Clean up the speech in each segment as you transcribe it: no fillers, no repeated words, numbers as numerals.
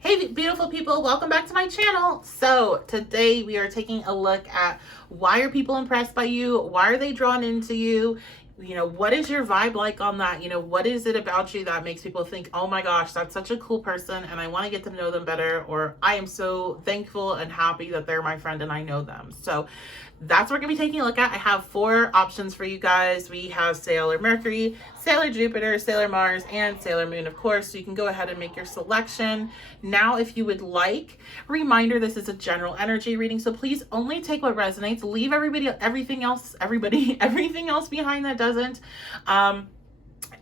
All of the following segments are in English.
Hey, beautiful people, welcome back to my channel. So today we are taking a look at why are people impressed by you? Why are they drawn into you? What is your vibe like on that? What is it about you that makes people think, oh my gosh, that's such a cool person and I want to get to know them better, or I am so thankful and happy that they're my friend and I know them. So that's what we're going to be taking a look at. I have 4 options for you guys. We have Sailor Mercury, Sailor Jupiter, Sailor Mars, and Sailor Moon, of course. So you can go ahead and make your selection. Now, if you would like, reminder, this is a general energy reading. So please only take what resonates. Leave everything else behind that doesn't.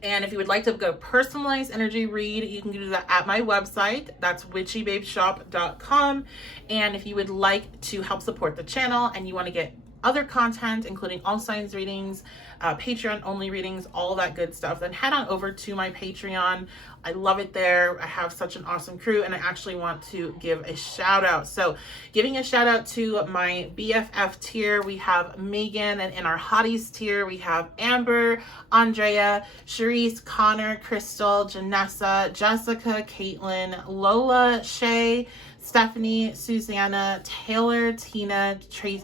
And if you would like to go personalized energy read, you can do that at my website. That's witchybabeshop.com. And if you would like to help support the channel and you want to get other content, including all signs readings, Patreon only readings, all that good stuff, then head on over to my Patreon. I love it there. I have such an awesome crew and I actually want to give a shout out. So giving a shout out to my BFF tier, we have Megan, and in our hotties tier, we have Amber, Andrea, Charisse, Connor, Crystal, Janessa, Jessica, Caitlin, Lola, Shay, Stephanie, Susanna, Taylor, Tina,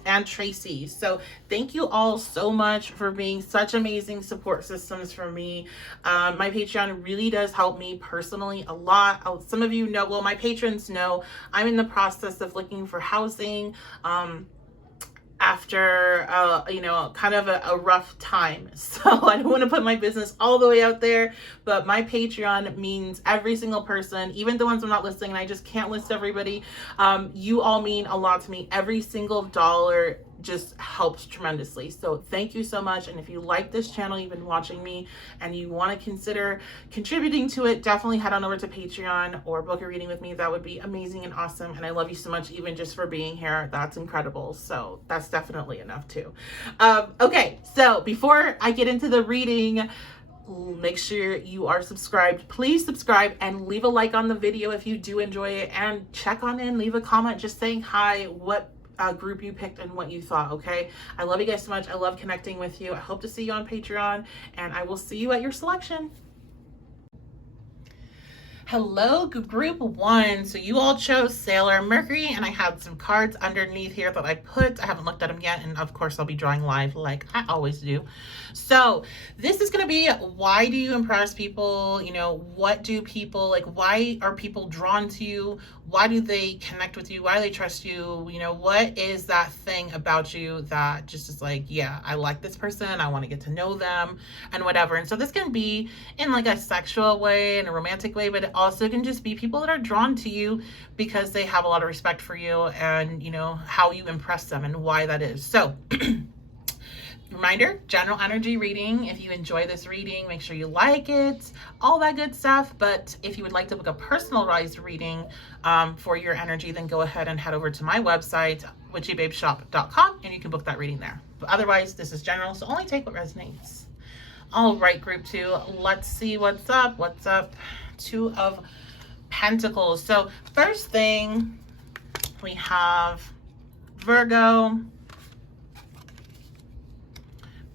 and Tracy. So thank you all so much for being such amazing support systems for me. My Patreon really does help me personally a lot. Some of you know, well, my patrons know, I'm in the process of looking for housing. After kind of a rough time. So I don't want to put my business all the way out there, but my Patreon means every single person, even the ones I'm not listing, and I just can't list everybody. You all mean a lot to me. Every single dollar just helps tremendously. So thank you so much. And if you like this channel, you've been watching me and you want to consider contributing to it, definitely head on over to Patreon or book a reading with me. That would be amazing and awesome. And I love you so much, even just for being here. That's incredible. So that's definitely enough too. Okay, so before I get into the reading, make sure you are subscribed. Please subscribe and leave a like on the video if you do enjoy it, and check on in, leave a comment just saying hi, what group you picked and what you thought. Okay, I love you guys so much. I love connecting with you. I hope to see you on Patreon, and I will see you at your selection. Hello, group 1. So you all chose Sailor Mercury, and I had some cards underneath here that I haven't looked at them yet, and of course I'll be drawing live like I always do. So this is going to be, why do you impress people? What do people like? Why are people drawn to you? Why do they connect with you? Why do they trust you? What is that thing about you that just is like, yeah, I like this person, I want to get to know them and whatever. And so this can be in like a sexual way, in a romantic way, but it also can just be people that are drawn to you because they have a lot of respect for you and how you impress them and why that is. So reminder, general energy reading. If you enjoy this reading, make sure you like it, all that good stuff. But if you would like to book a personalized reading for your energy, then go ahead and head over to my website, witchybabeshop.com, and you can book that reading there. But otherwise, this is general, so only take what resonates. All right, group 2, let's see what's up. What's up? 2 of Pentacles. So first thing, we have Virgo,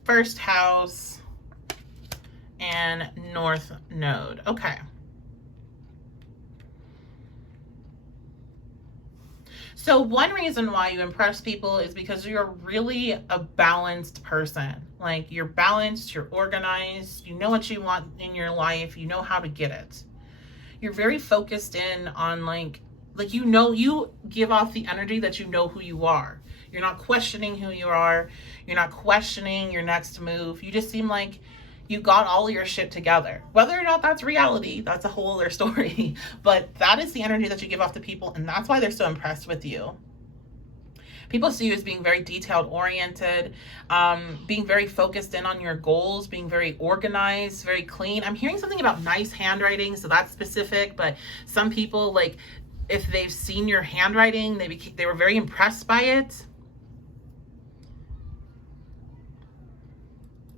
first house, and North Node. Okay. So one reason why you impress people is because you're really a balanced person. Like, you're balanced, you're organized, you know what you want in your life, you know how to get it. You're very focused in on you give off the energy that you know who you are. You're not questioning who you are. You're not questioning your next move. You just seem like you got all your shit together. Whether or not that's reality, that's a whole other story. But that is the energy that you give off to people, and that's why they're so impressed with you. People see you as being very detailed oriented, being very focused in on your goals, being very organized, very clean. I'm hearing something about nice handwriting, so that's specific, but some people, like, if they've seen your handwriting, they were very impressed by it.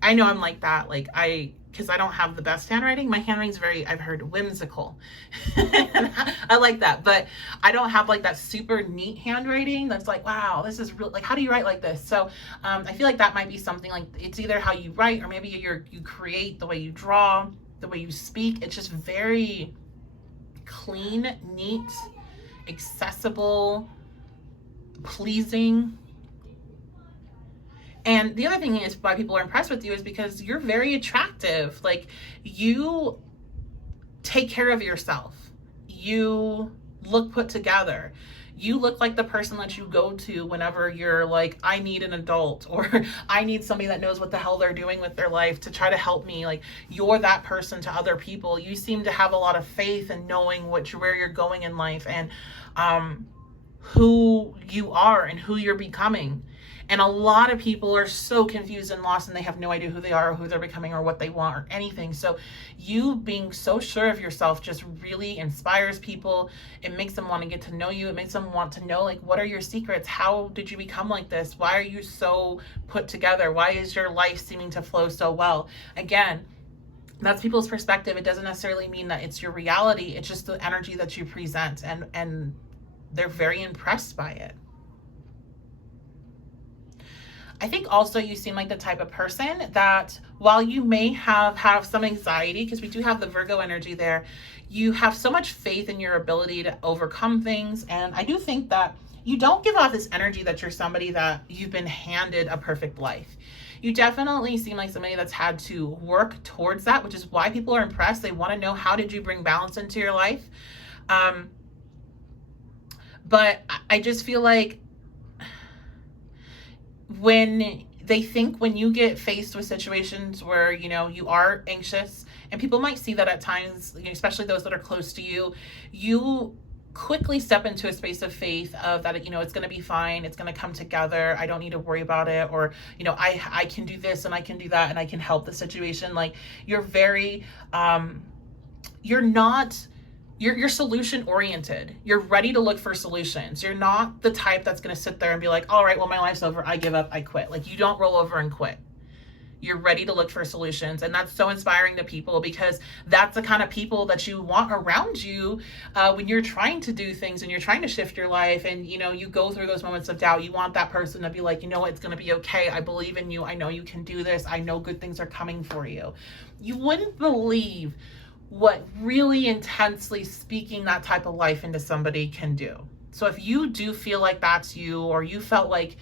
I know I'm like that, because I don't have the best handwriting. My handwriting's very, I've heard, whimsical. I like that, but I don't have like that super neat handwriting that's like, wow, this is real. Like, how do you write like this? So I feel like that might be something, like, it's either how you write, or maybe you create, the way you draw, the way you speak. It's just very clean, neat, accessible, pleasing. And the other thing is why people are impressed with you is because you're very attractive. Like, you take care of yourself. You look put together. You look like the person that you go to whenever you're like, I need an adult, or I need somebody that knows what the hell they're doing with their life to try to help me. Like, you're that person to other people. You seem to have a lot of faith in knowing where you're going in life, and who you are and who you're becoming. And a lot of people are so confused and lost, and they have no idea who they are or who they're becoming or what they want or anything. So you being so sure of yourself just really inspires people. It makes them want to get to know you. It makes them want to know, like, what are your secrets? How did you become like this? Why are you so put together? Why is your life seeming to flow so well? Again, that's people's perspective. It doesn't necessarily mean that it's your reality. It's just the energy that you present, and they're very impressed by it. I think also you seem like the type of person that, while you may have some anxiety, because we do have the Virgo energy there, you have so much faith in your ability to overcome things. And I do think that you don't give off this energy that you're somebody that you've been handed a perfect life. You definitely seem like somebody that's had to work towards that, which is why people are impressed. They want to know, how did you bring balance into your life? But I just feel like when you get faced with situations where, you are anxious, and people might see that at times, especially those that are close to you, you quickly step into a space of faith of that, it's going to be fine. It's going to come together. I don't need to worry about it. Or, I can do this and I can do that and I can help the situation. Like, you're very, you're solution oriented. You're ready to look for solutions. You're not the type that's going to sit there and be like, all right, well, my life's over. I give up. I quit. Like, you don't roll over and quit. You're ready to look for solutions. And that's so inspiring to people, because that's the kind of people that you want around you when you're trying to do things and you're trying to shift your life, and, you go through those moments of doubt. You want that person to be like, it's going to be okay. I believe in you. I know you can do this. I know good things are coming for you. You wouldn't believe what really intensely speaking that type of life into somebody can do. So if you do feel like that's you, or you felt like,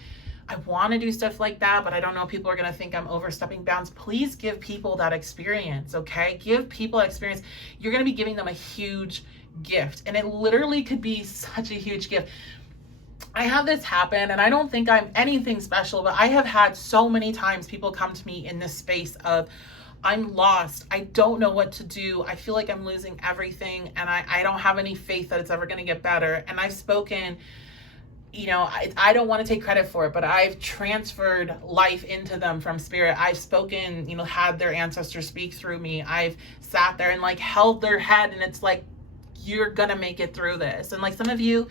I want to do stuff like that, but I don't know if people are going to think I'm overstepping bounds, please give people that experience, okay? Give people that experience. You're going to be giving them a huge gift, and it literally could be such a huge gift. I have this happen, and I don't think I'm anything special, but I have had so many times people come to me in this space of, I'm lost. I don't know what to do. I feel like I'm losing everything, and I don't have any faith that it's ever going to get better. And I've spoken, I don't want to take credit for it, but I've transferred life into them from spirit. I've spoken, had their ancestors speak through me. I've sat there and held their head, and it's like, you're going to make it through this. And some of you,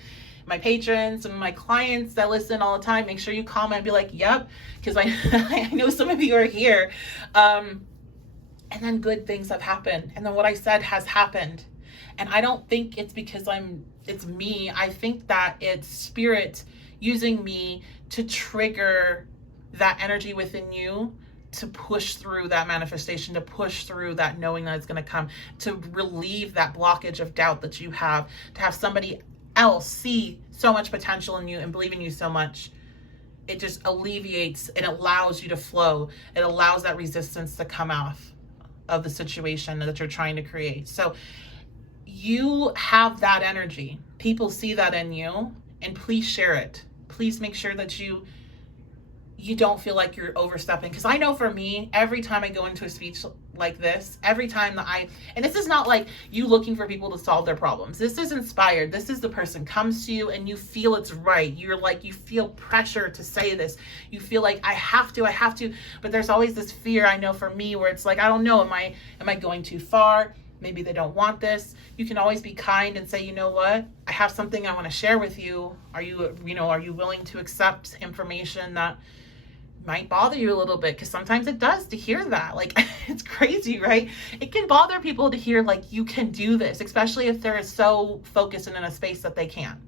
my patrons, some of my clients that listen all the time, make sure you comment and be like, yep, because I know some of you are here. And then good things have happened. And then what I said has happened. And I don't think it's because it's me. I think that it's spirit using me to trigger that energy within you, to push through that manifestation, to push through that knowing that it's going to come, to relieve that blockage of doubt that you have, to have somebody else see so much potential in you and believe in you so much. It just alleviates and allows you to flow. It allows that resistance to come off of the situation that you're trying to create. So you have that energy. People see that in you, and please share it. Please make sure that you don't feel like you're overstepping. Because I know for me, every time I go into a speech like this, every time that and this is not like you looking for people to solve their problems. This is inspired. This is the person comes to you and you feel it's right. You feel pressure to say this. You feel like I have to, but there's always this fear, I know for me, where it's like, I don't know, am I going too far? Maybe they don't want this. You can always be kind and say, you know what? I have something I want to share with you. Are you willing to accept information that might bother you a little bit? Because sometimes it does, to hear that. It's crazy, right? It can bother people to hear, you can do this, especially if they're so focused and in a space that they can't.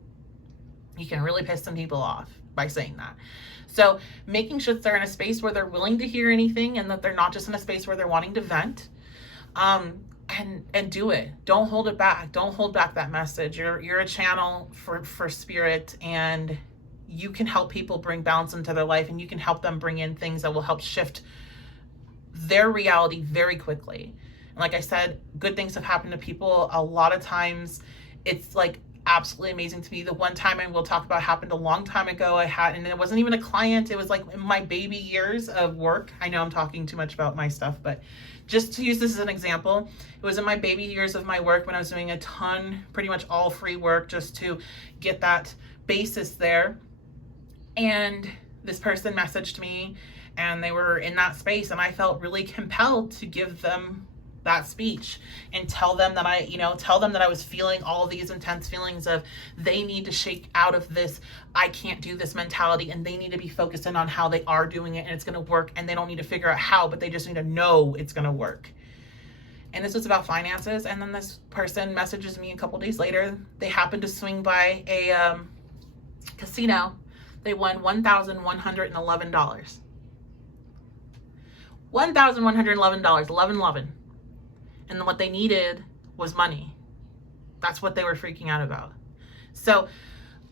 You can really piss some people off by saying that. So making sure that they're in a space where they're willing to hear anything, and that they're not just in a space where they're wanting to vent. and do it. Don't hold it back. Don't hold back that message. You're a channel for spirit, and you can help people bring balance into their life, and you can help them bring in things that will help shift their reality very quickly. And like I said, good things have happened to people. A lot of times it's like absolutely amazing to me. The one time I will talk about happened a long time ago. And it wasn't even a client. It was like in my baby years of work. I know I'm talking too much about my stuff, but just to use this as an example, it was in my baby years of my work when I was doing a ton, pretty much all free work just to get that basis there. And this person messaged me, and they were in that space, and I felt really compelled to give them that speech and tell them that I was feeling all these intense feelings of they need to shake out of this I can't do this mentality, and they need to be focused in on how they are doing it and it's going to work, and they don't need to figure out how, but they just need to know it's going to work. And this was about finances. And then this person messages me a couple days later. They happened to swing by a casino. They won $1,111. $1,111, 11. And what they needed was money. That's what they were freaking out about. So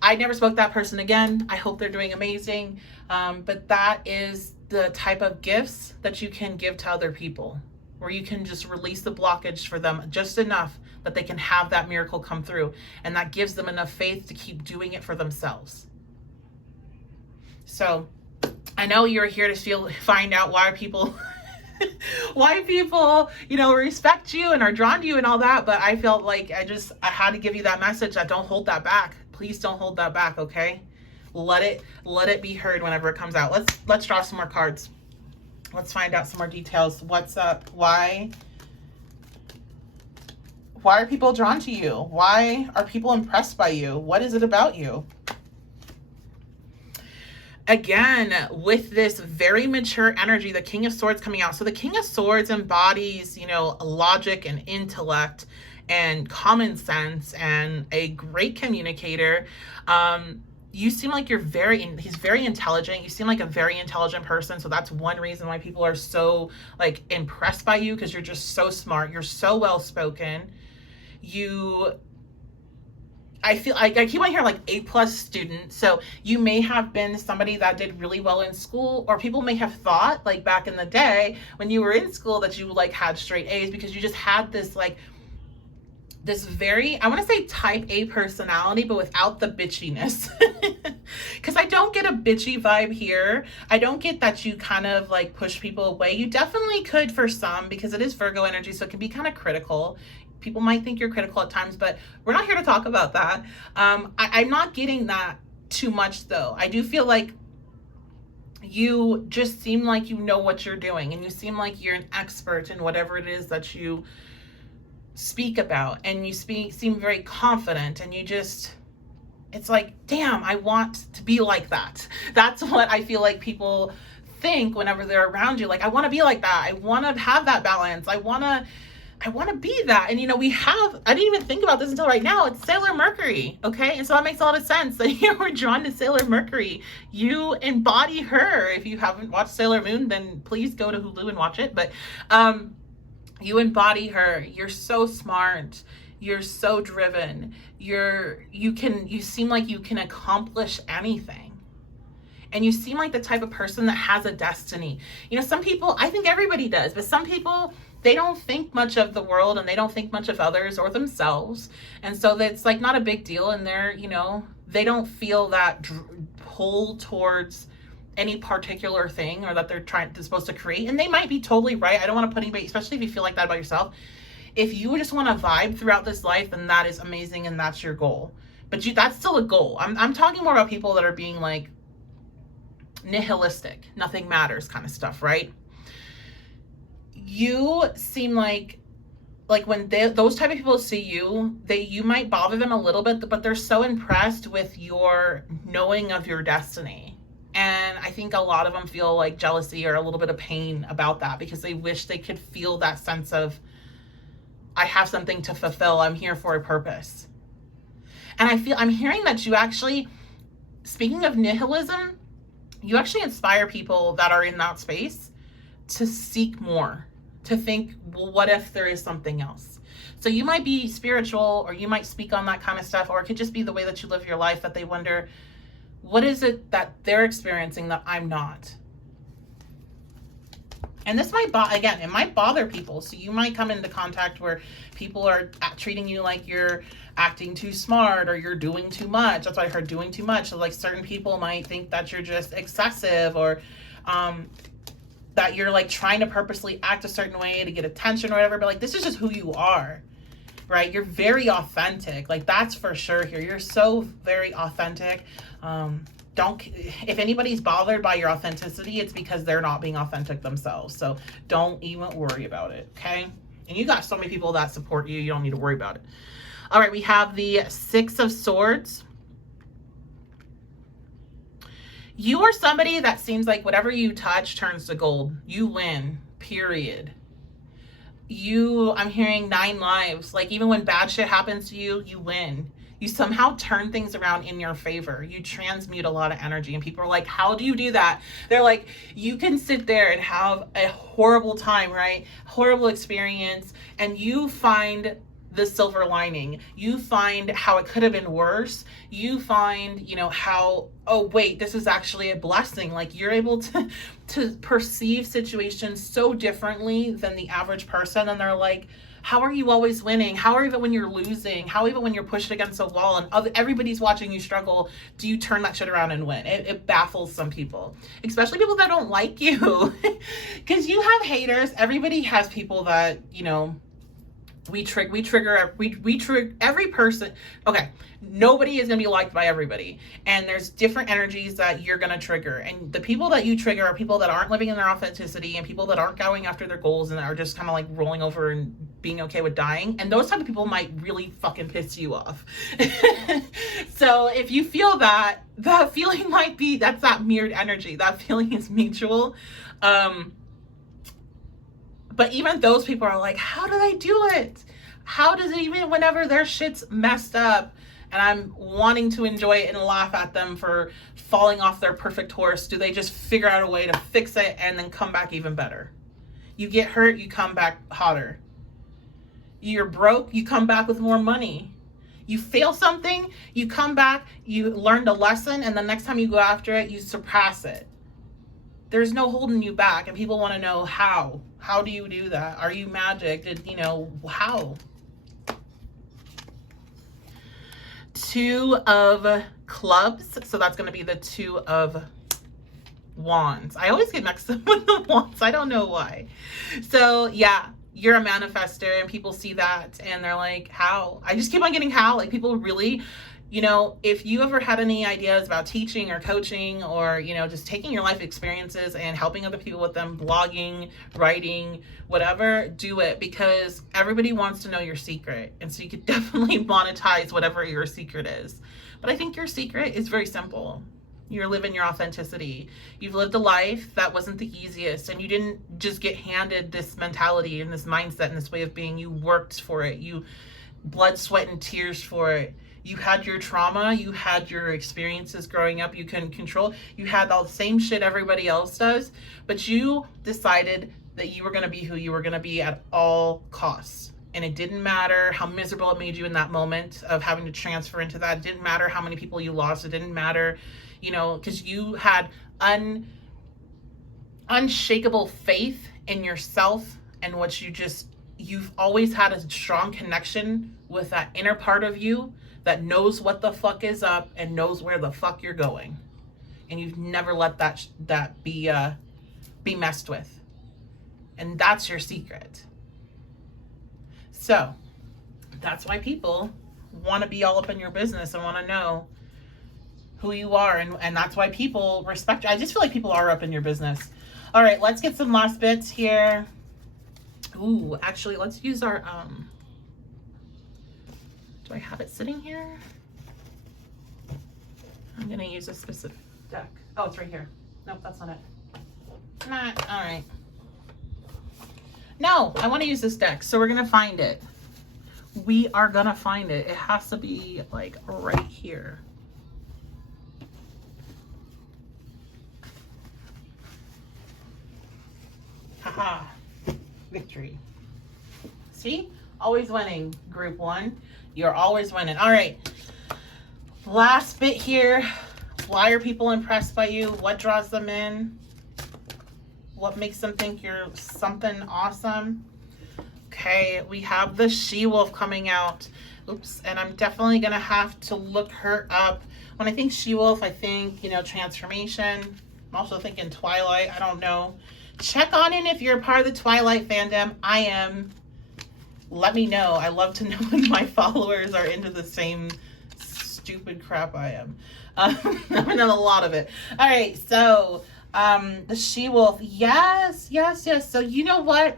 I never spoke to that person again. I hope they're doing amazing. But that is the type of gifts that you can give to other people, where you can just release the blockage for them just enough that they can have that miracle come through. And that gives them enough faith to keep doing it for themselves. So I know you're here to find out why people respect you and are drawn to you and all that, but I felt like I had to give you that message that don't hold that back. Please don't hold that back, okay? Let it be heard whenever it comes out. Let's draw some more cards. Let's find out some more details. What's up? Why are people drawn to you? Why are people impressed by you? What is it about you? Again, with this very mature energy, the King of Swords coming out. So the King of Swords embodies, logic and intellect and common sense and a great communicator. You seem like he's very intelligent. You seem like a very intelligent person. So that's one reason why people are so impressed by you, because you're just so smart. You're so well-spoken. I feel I keep on hearing A+ student. So you may have been somebody that did really well in school, or people may have thought back in the day when you were in school that you had straight A's, because you just had this this very, I want to say type A personality, but without the bitchiness. Because I don't get a bitchy vibe here. I don't get that you kind of push people away. You definitely could for some, because it is Virgo energy, so it can be kind of critical. People might think you're critical at times, but we're not here to talk about that. I'm not getting that too much, though. I do feel like you just seem like you know what you're doing, and you seem like you're an expert in whatever it is that you speak about, and you seem very confident, and it's like, damn, I want to be like that. That's what I feel like people think whenever they're around you. I want to be like that. I want to have that balance. I want to be that. And I didn't even think about this until right now. It's Sailor Mercury. Okay. And so that makes a lot of sense that we're drawn to Sailor Mercury. You embody her. If you haven't watched Sailor Moon, then please go to Hulu and watch it. But, you embody her. You're so smart. You're so driven. You seem like you can accomplish anything. And you seem like the type of person that has a destiny. Some people, I think everybody does, but some people, they don't think much of the world, and they don't think much of others or themselves. And so that's not a big deal. And they don't feel that pull towards any particular thing, or that they're supposed to create. And they might be totally right. I don't want to put anybody, especially if you feel like that about yourself. If you just want to vibe throughout this life, then that is amazing, and that's your goal. But that's still a goal. I'm talking more about people that are being nihilistic, nothing matters kind of stuff, right? You seem like when those type of people see you, you might bother them a little bit, but they're so impressed with your knowing of your destiny. And I think a lot of them feel jealousy or a little bit of pain about that, because they wish they could feel that sense of, I have something to fulfill. I'm here for a purpose. And I'm hearing that you actually, speaking of nihilism, you actually inspire people that are in that space to seek more, to think, well, what if there is something else? So you might be spiritual, or you might speak on that kind of stuff, or it could just be the way that you live your life that they wonder, what is it that they're experiencing that I'm not? And this might, again, it might bother people. So you might come into contact where people are treating you like you're acting too smart, or you're doing too much. That's why I heard doing too much. So like certain people might think that you're just excessive, or that you're like trying to purposely act a certain way to get attention or whatever. But like, this is just who you are, right? You're very authentic. Like, that's for sure here. You're so very authentic. If anybody's bothered by your authenticity, it's because they're not being authentic themselves. So don't even worry about it, okay? And you got so many people that support you, you don't need to worry about it. All right, we have the Six of Swords. You are somebody that seems like whatever you touch turns to gold. You win, period. I'm hearing 9 lives. Like, even when bad shit happens to you, you win. You somehow turn things around in your favor. You transmute a lot of energy, and people are like, how do you do that? They're like, you can sit there and have a horrible time, right? Horrible experience, and you find the silver lining. You find how it could have been worse. You find, how, oh wait, this is actually a blessing. Like, you're able to perceive situations so differently than the average person. And they're like, how are you always winning? How, even when you're losing, how even when you're pushed against a wall and everybody's watching you struggle, do you turn that shit around and win? It baffles some people, especially people that don't like you, because you have haters. Everybody has people that, we trigger every person. Okay, nobody is going to be liked by everybody, and there's different energies that you're going to trigger, and the people that you trigger are people that aren't living in their authenticity, and people that aren't going after their goals, and are just kind of like rolling over and being okay with dying. And those type of people might really fucking piss you off. So if you feel that feeling might be, that's that mirrored energy. That feeling is mutual. But even those people are like, how do they do it? How does it, even whenever their shit's messed up and I'm wanting to enjoy it and laugh at them for falling off their perfect horse, do they just figure out a way to fix it and then come back even better? You get hurt, you come back hotter. You're broke, you come back with more money. You fail something, you come back, you learned a lesson, and the next time you go after it, you surpass it. There's no holding you back, and people want to know how. How do you do that? Are you magic? How? 2 of Clubs. So that's going to be the 2 of Wands. I always get mixed up with the Wands. I don't know why. So yeah, you're a manifester, and people see that and they're like, how? I just keep on getting how. Like, people really, if you ever had any ideas about teaching or coaching, or, just taking your life experiences and helping other people with them, blogging, writing, whatever, do it, because everybody wants to know your secret. And so you could definitely monetize whatever your secret is. But I think your secret is very simple. You're living your authenticity. You've lived a life that wasn't the easiest, and you didn't just get handed this mentality and this mindset and this way of being. You worked for it. You blood, sweat, and tears for it. You had your trauma, you had your experiences growing up you couldn't control. You had all the same shit everybody else does, but you decided that you were going to be who you were going to be at all costs. And it didn't matter how miserable it made you in that moment of having to transfer into that. It didn't matter how many people you lost. It didn't matter, because you had unshakable faith in yourself and what you've always had a strong connection with that inner part of you that knows what the fuck is up and knows where the fuck you're going. And you've never let that be messed with. And that's your secret. So that's why people want to be all up in your business and want to know who you are. And that's why people respect you. I just feel like people are up in your business. All right, let's get some last bits here. Ooh, actually, let's use our, do I have it sitting here? I'm going to use a specific deck. Oh, it's right here. Nope, that's not it. Not, all right. No, I want to use this deck, so we're going to find it. We are going to find it. It has to be, like, right here. Haha. victory. See? Always winning, group 1. You're always winning. All right. Last bit here. Why are people impressed by you? What draws them in? What makes them think you're something awesome? Okay, we have the She-Wolf coming out. Oops, and I'm definitely going to have to look her up. When I think She-Wolf, I think, you know, transformation. I'm also thinking Twilight. I don't know. Check on in if you're a part of the Twilight fandom. I am. Let me know. I love to know when my followers are into the same stupid crap I am. I'm in a lot of it. All right, so the She-Wolf. Yes. So you know what?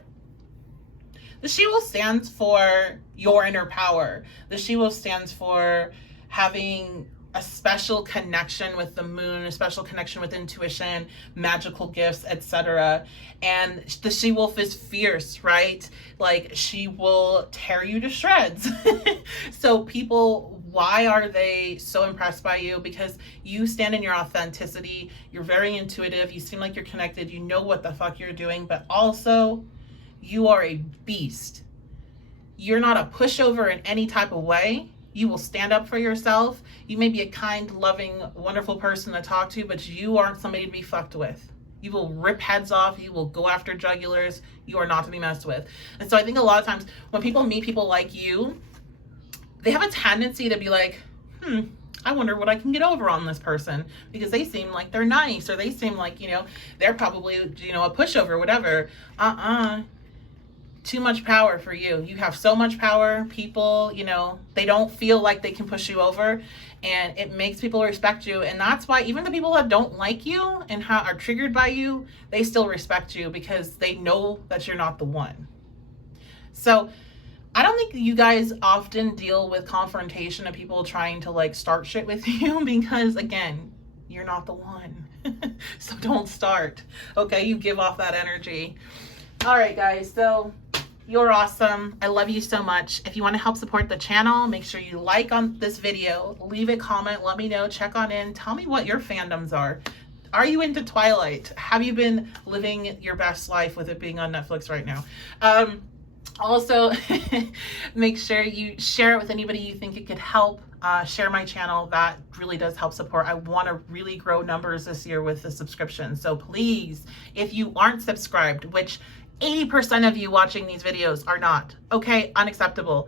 The She-Wolf stands for your inner power. The She-Wolf stands for having a special connection with the moon, a special connection with intuition, magical gifts, etc. And the She-Wolf is fierce, right? Like, she will tear you to shreds. So people, why are they so impressed by you? Because you stand in your authenticity. You're very intuitive. You seem like you're connected. You know what the fuck you're doing, but also you are a beast. You're not a pushover in any type of way. You will stand up for yourself. You may be a kind, loving, wonderful person to talk to, but you aren't somebody to be fucked with. You will rip heads off. You will go after jugulars. You are not to be messed with. And so I think a lot of times when people meet people like you, they have a tendency to be like, I wonder what I can get over on this person, because they seem like they're nice, or they seem like, you know, they're probably, you know, a pushover, whatever. Too much power for you. You have so much power. People, you know, they don't feel like they can push you over, and it makes people respect you. And that's why even the people that don't like you and are triggered by you, they still respect you, because they know that you're not the one. So I don't think you guys often deal with confrontation of people trying to like start shit with you, because again, you're not the one. So don't start. Okay, you give off that energy. All right, guys, so you're awesome. I love you so much. If you want to help support the channel, make sure you like on this video, leave a comment, let me know, check on in, tell me what your fandoms are. Are you into Twilight? Have you been living your best life with it being on Netflix right now? Also, make sure you share it with anybody you think it could help. Share my channel. That really does help support. I want to really grow numbers this year with the subscription. So please, if you aren't subscribed, which 80% of you watching these videos are not, okay, unacceptable.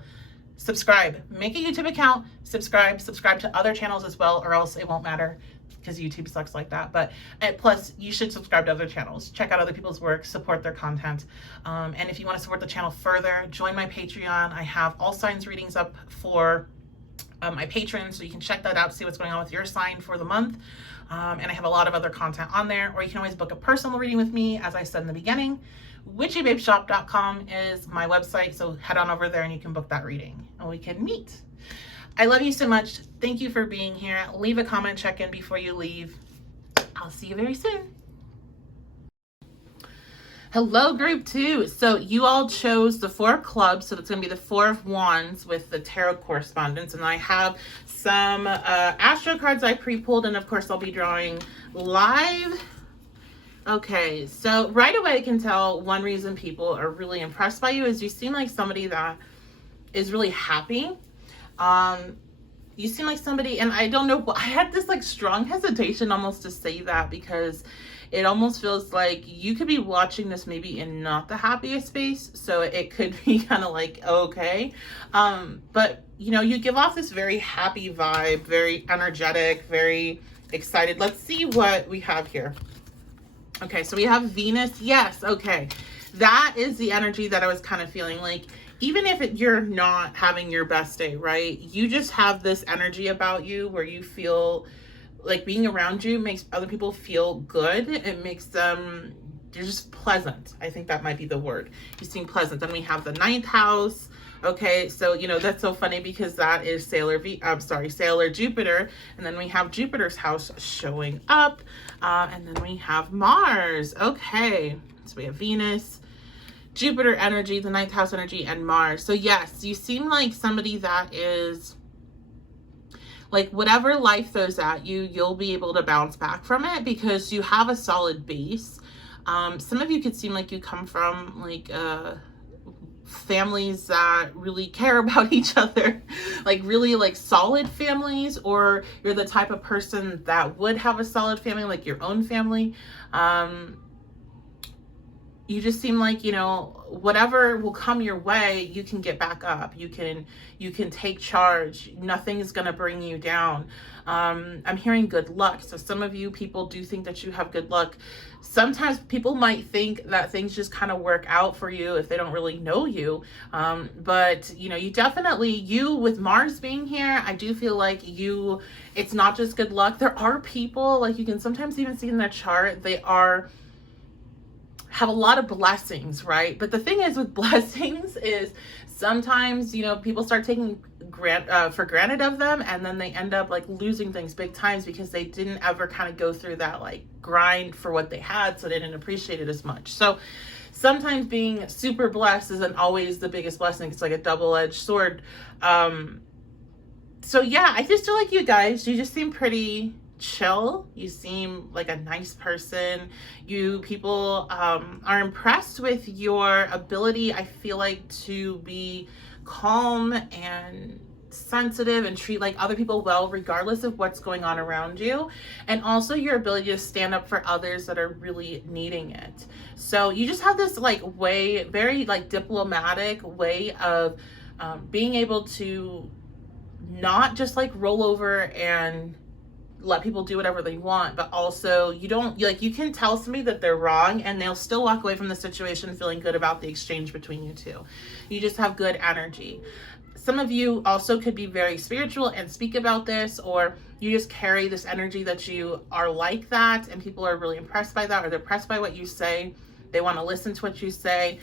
Subscribe. Make a YouTube account, subscribe to other channels as well, or else it won't matter, because YouTube sucks like that. But plus, you should subscribe to other channels. Check out other people's work, support their content. And if you want to support the channel further, join my Patreon. I have all signs readings up for my patrons, so you can check that out, see what's going on with your sign for the month. And I have a lot of other content on there, or you can always book a personal reading with me, as I said in the beginning. witchybabeshop.com is my website, so head on over there and you can book that reading and we can meet. I love you so much. Thank you for being here. Leave a comment, check in before you leave. I'll see you very soon. Hello, group 2. So you all chose the 4 of clubs, so that's going to be the 4 of wands with the tarot correspondence, and I have some astro cards I pre-pulled, and of course I'll be drawing live. Okay, so right away I can tell one reason people are really impressed by you is you seem like somebody that is really happy. You seem like somebody, and I don't know, I had this like strong hesitation almost to say that, because it almost feels like you could be watching this maybe in not the happiest space, so it could be kind of like, okay. But you know, you give off this very happy vibe, very energetic, very excited. Let's see what we have here. Okay, so we have Venus. Yes, okay. That is the energy that I was kind of feeling. Like, even if you're not having your best day, right? You just have this energy about you where you feel like being around you makes other people feel good. It makes them, you're just pleasant. I think that might be the word. You seem pleasant. Then we have the 9th house. Okay, so, you know, that's so funny because that is Sailor Jupiter. And then we have Jupiter's house showing up. And then we have Mars. Okay, so we have Venus, Jupiter energy, the 9th house energy, and Mars. So yes, you seem like somebody that is like, whatever life throws at you, you'll be able to bounce back from it because you have a solid base. Some of you could seem like you come from like families that really care about each other, like really like solid families, or you're the type of person that would have a solid family, like your own family. You just seem like, you know, whatever will come your way, you can get back up. You can take charge. Nothing is going to bring you down. I'm hearing good luck. So some of you people do think that you have good luck. Sometimes people might think that things just kind of work out for you if they don't really know you. But you know, you with Mars being here, I do feel like it's not just good luck. There are people, like you can sometimes even see in their chart, have a lot of blessings, right? But the thing is with blessings is sometimes, you know, people start taking for granted of them, and then they end up like losing things big times because they didn't ever kind of go through that like grind for what they had, so they didn't appreciate it as much. So sometimes being super blessed isn't always the biggest blessing. It's like a double-edged sword. So yeah, I just feel like you guys, you just seem pretty chill. You seem like a nice person. People are impressed with your ability, I feel like, to be calm and sensitive and treat like other people well regardless of what's going on around you, and also your ability to stand up for others that are really needing it. So you just have this like very like diplomatic way of being able to not just like roll over and let people do whatever they want, but also you can tell somebody that they're wrong and they'll still walk away from the situation feeling good about the exchange between you two. You just have good energy. Some of you also could be very spiritual and speak about this, or you just carry this energy that you are like that and people are really impressed by that, or they're impressed by what you say. They want to listen to what you say.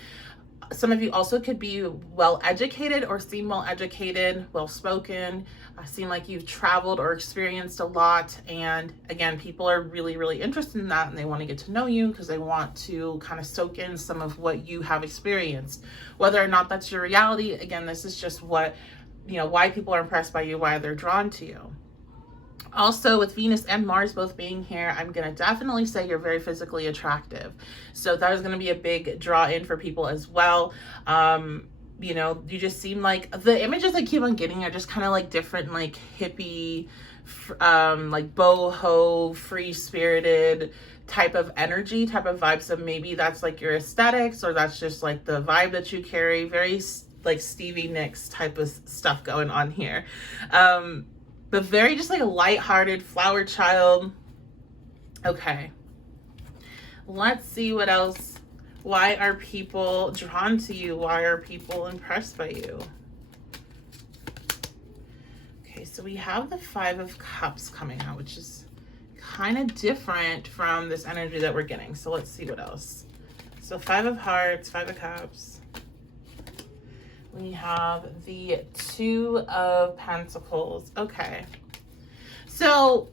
Some of you also could be well educated or seem well educated, well spoken, seem like you've traveled or experienced a lot. And again, people are really, really interested in that, and they want to get to know you because they want to kind of soak in some of what you have experienced. Whether or not that's your reality, again, this is just what, you know, why people are impressed by you, why they're drawn to you. Also, with Venus and Mars both being here, I'm going to definitely say you're very physically attractive. So that is going to be a big draw in for people as well. You know, you just seem like the images I keep on getting are just kind of like different, like hippie, like boho, free-spirited type of energy, type of vibe. So maybe that's like your aesthetics, or that's just like the vibe that you carry. Very like Stevie Nicks type of stuff going on here. But very just like a lighthearted flower child. Okay. Let's see what else. Why are people drawn to you? Why are people impressed by you? Okay, so we have the Five of Cups coming out, which is kind of different from this energy that we're getting. So let's see what else. So Five of Hearts, Five of Cups. We have the Two of Pentacles. Okay. So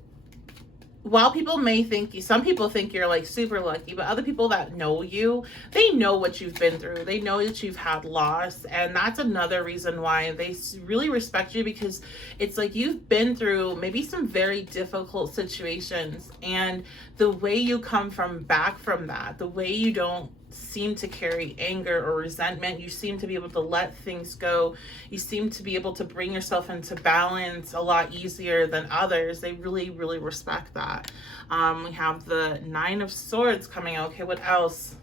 while people may think some people think you're like super lucky, but other people that know you, they know what you've been through. They know that you've had loss. And that's another reason why they really respect you, because it's like you've been through maybe some very difficult situations, and the way you come back from that, the way you don't seem to carry anger or resentment, you seem to be able to let things go, you seem to be able to bring yourself into balance a lot easier than others. They really, really respect that. We have the Nine of Swords coming out. Okay, what else?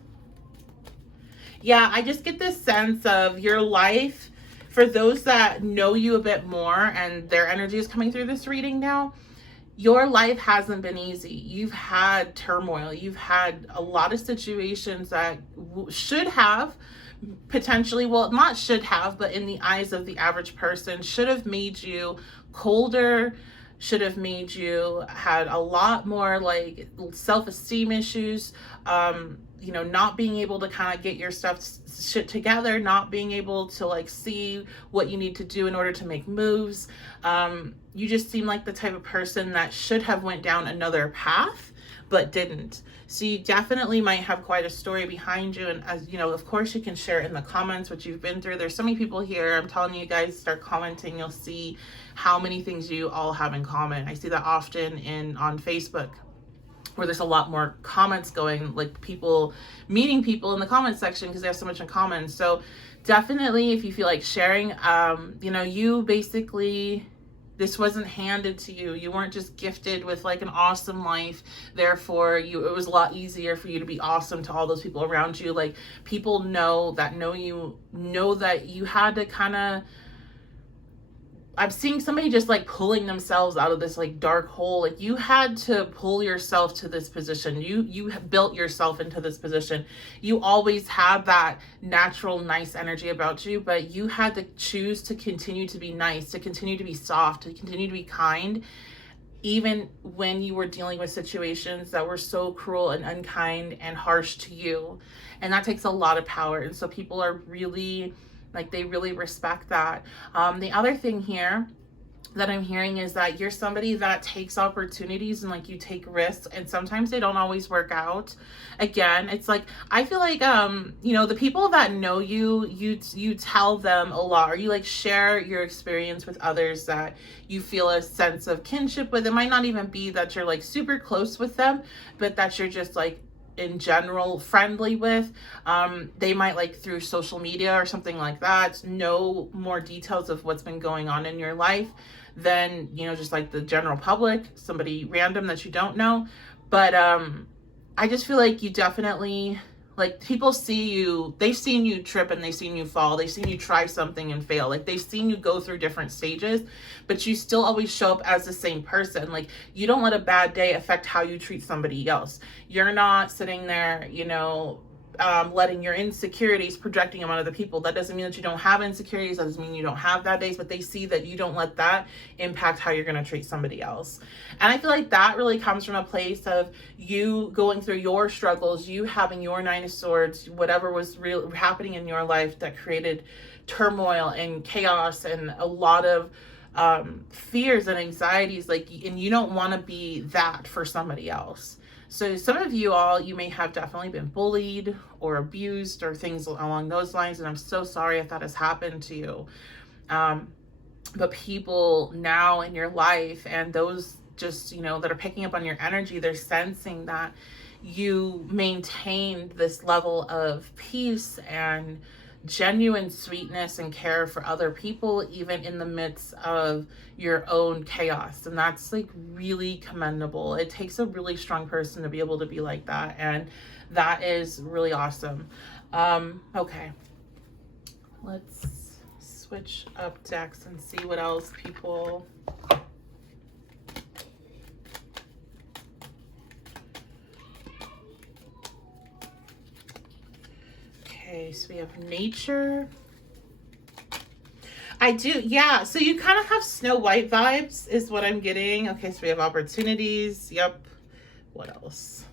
Yeah, I just get this sense of your life, for those that know you a bit more and their energy is coming through this reading now, your life hasn't been easy. You've had turmoil. You've had a lot of situations that should have potentially, well, not should have, but in the eyes of the average person, should have made you colder, should have made you had a lot more like self-esteem issues, you know, not being able to kind of get your shit together, not being able to like see what you need to do in order to make moves. You just seem like the type of person that should have went down another path, but didn't. So you definitely might have quite a story behind you. And as you know, of course, you can share in the comments what you've been through. There's so many people here. I'm telling you guys, start commenting. You'll see how many things you all have in common. I see that often on Facebook. where there's a lot more comments going, like people meeting people in the comment section because they have so much in common. So definitely, if you feel like sharing, you basically, this wasn't handed to you. You weren't just gifted with like an awesome life. Therefore, it was a lot easier for you to be awesome to all those people around you. Like, people know you know that you had to kind of, I'm seeing somebody just like pulling themselves out of this like dark hole. Like, you had to pull yourself to this position. You have built yourself into this position. You always had that natural nice energy about you, but you had to choose to continue to be nice, to continue to be soft, to continue to be kind, even when you were dealing with situations that were so cruel and unkind and harsh to you. And that takes a lot of power. And so people are really, like, they really respect that. The other thing here that I'm hearing is that you're somebody that takes opportunities and like you take risks, and sometimes they don't always work out. Again, it's like, I feel like, the people that know you tell them a lot, or you like share your experience with others that you feel a sense of kinship with. It might not even be that you're like super close with them, but that you're just like, in general, friendly with. They might, like through social media or something like that, know more details of what's been going on in your life than, just like the general public, somebody random that you don't know. But I just feel like you definitely, like, people see you, they've seen you trip and they've seen you fall, they've seen you try something and fail, like they've seen you go through different stages, but you still always show up as the same person. Like, you don't let a bad day affect how you treat somebody else. You're not sitting there, letting your insecurities projecting them on other people. That doesn't mean that you don't have insecurities, that doesn't mean you don't have bad days, but they see that you don't let that impact how you're going to treat somebody else. And I feel like that really comes from a place of you going through your struggles, you having your 9 of Swords, whatever was real happening in your life that created turmoil and chaos and a lot of fears and anxieties, like, and you don't want to be that for somebody else. So some of you all, you may have definitely been bullied or abused or things along those lines. And I'm so sorry if that has happened to you. But people now in your life, and those just, that are picking up on your energy, they're sensing that you maintained this level of peace and genuine sweetness and care for other people, even in the midst of your own chaos. And that's like really commendable. It takes a really strong person to be able to be like that. And that is really awesome. Okay. Let's switch up decks and see what else people... Okay, so we have nature. I do, yeah. So you kind of have Snow White vibes is what I'm getting. Okay, so we have opportunities. Yep. What else?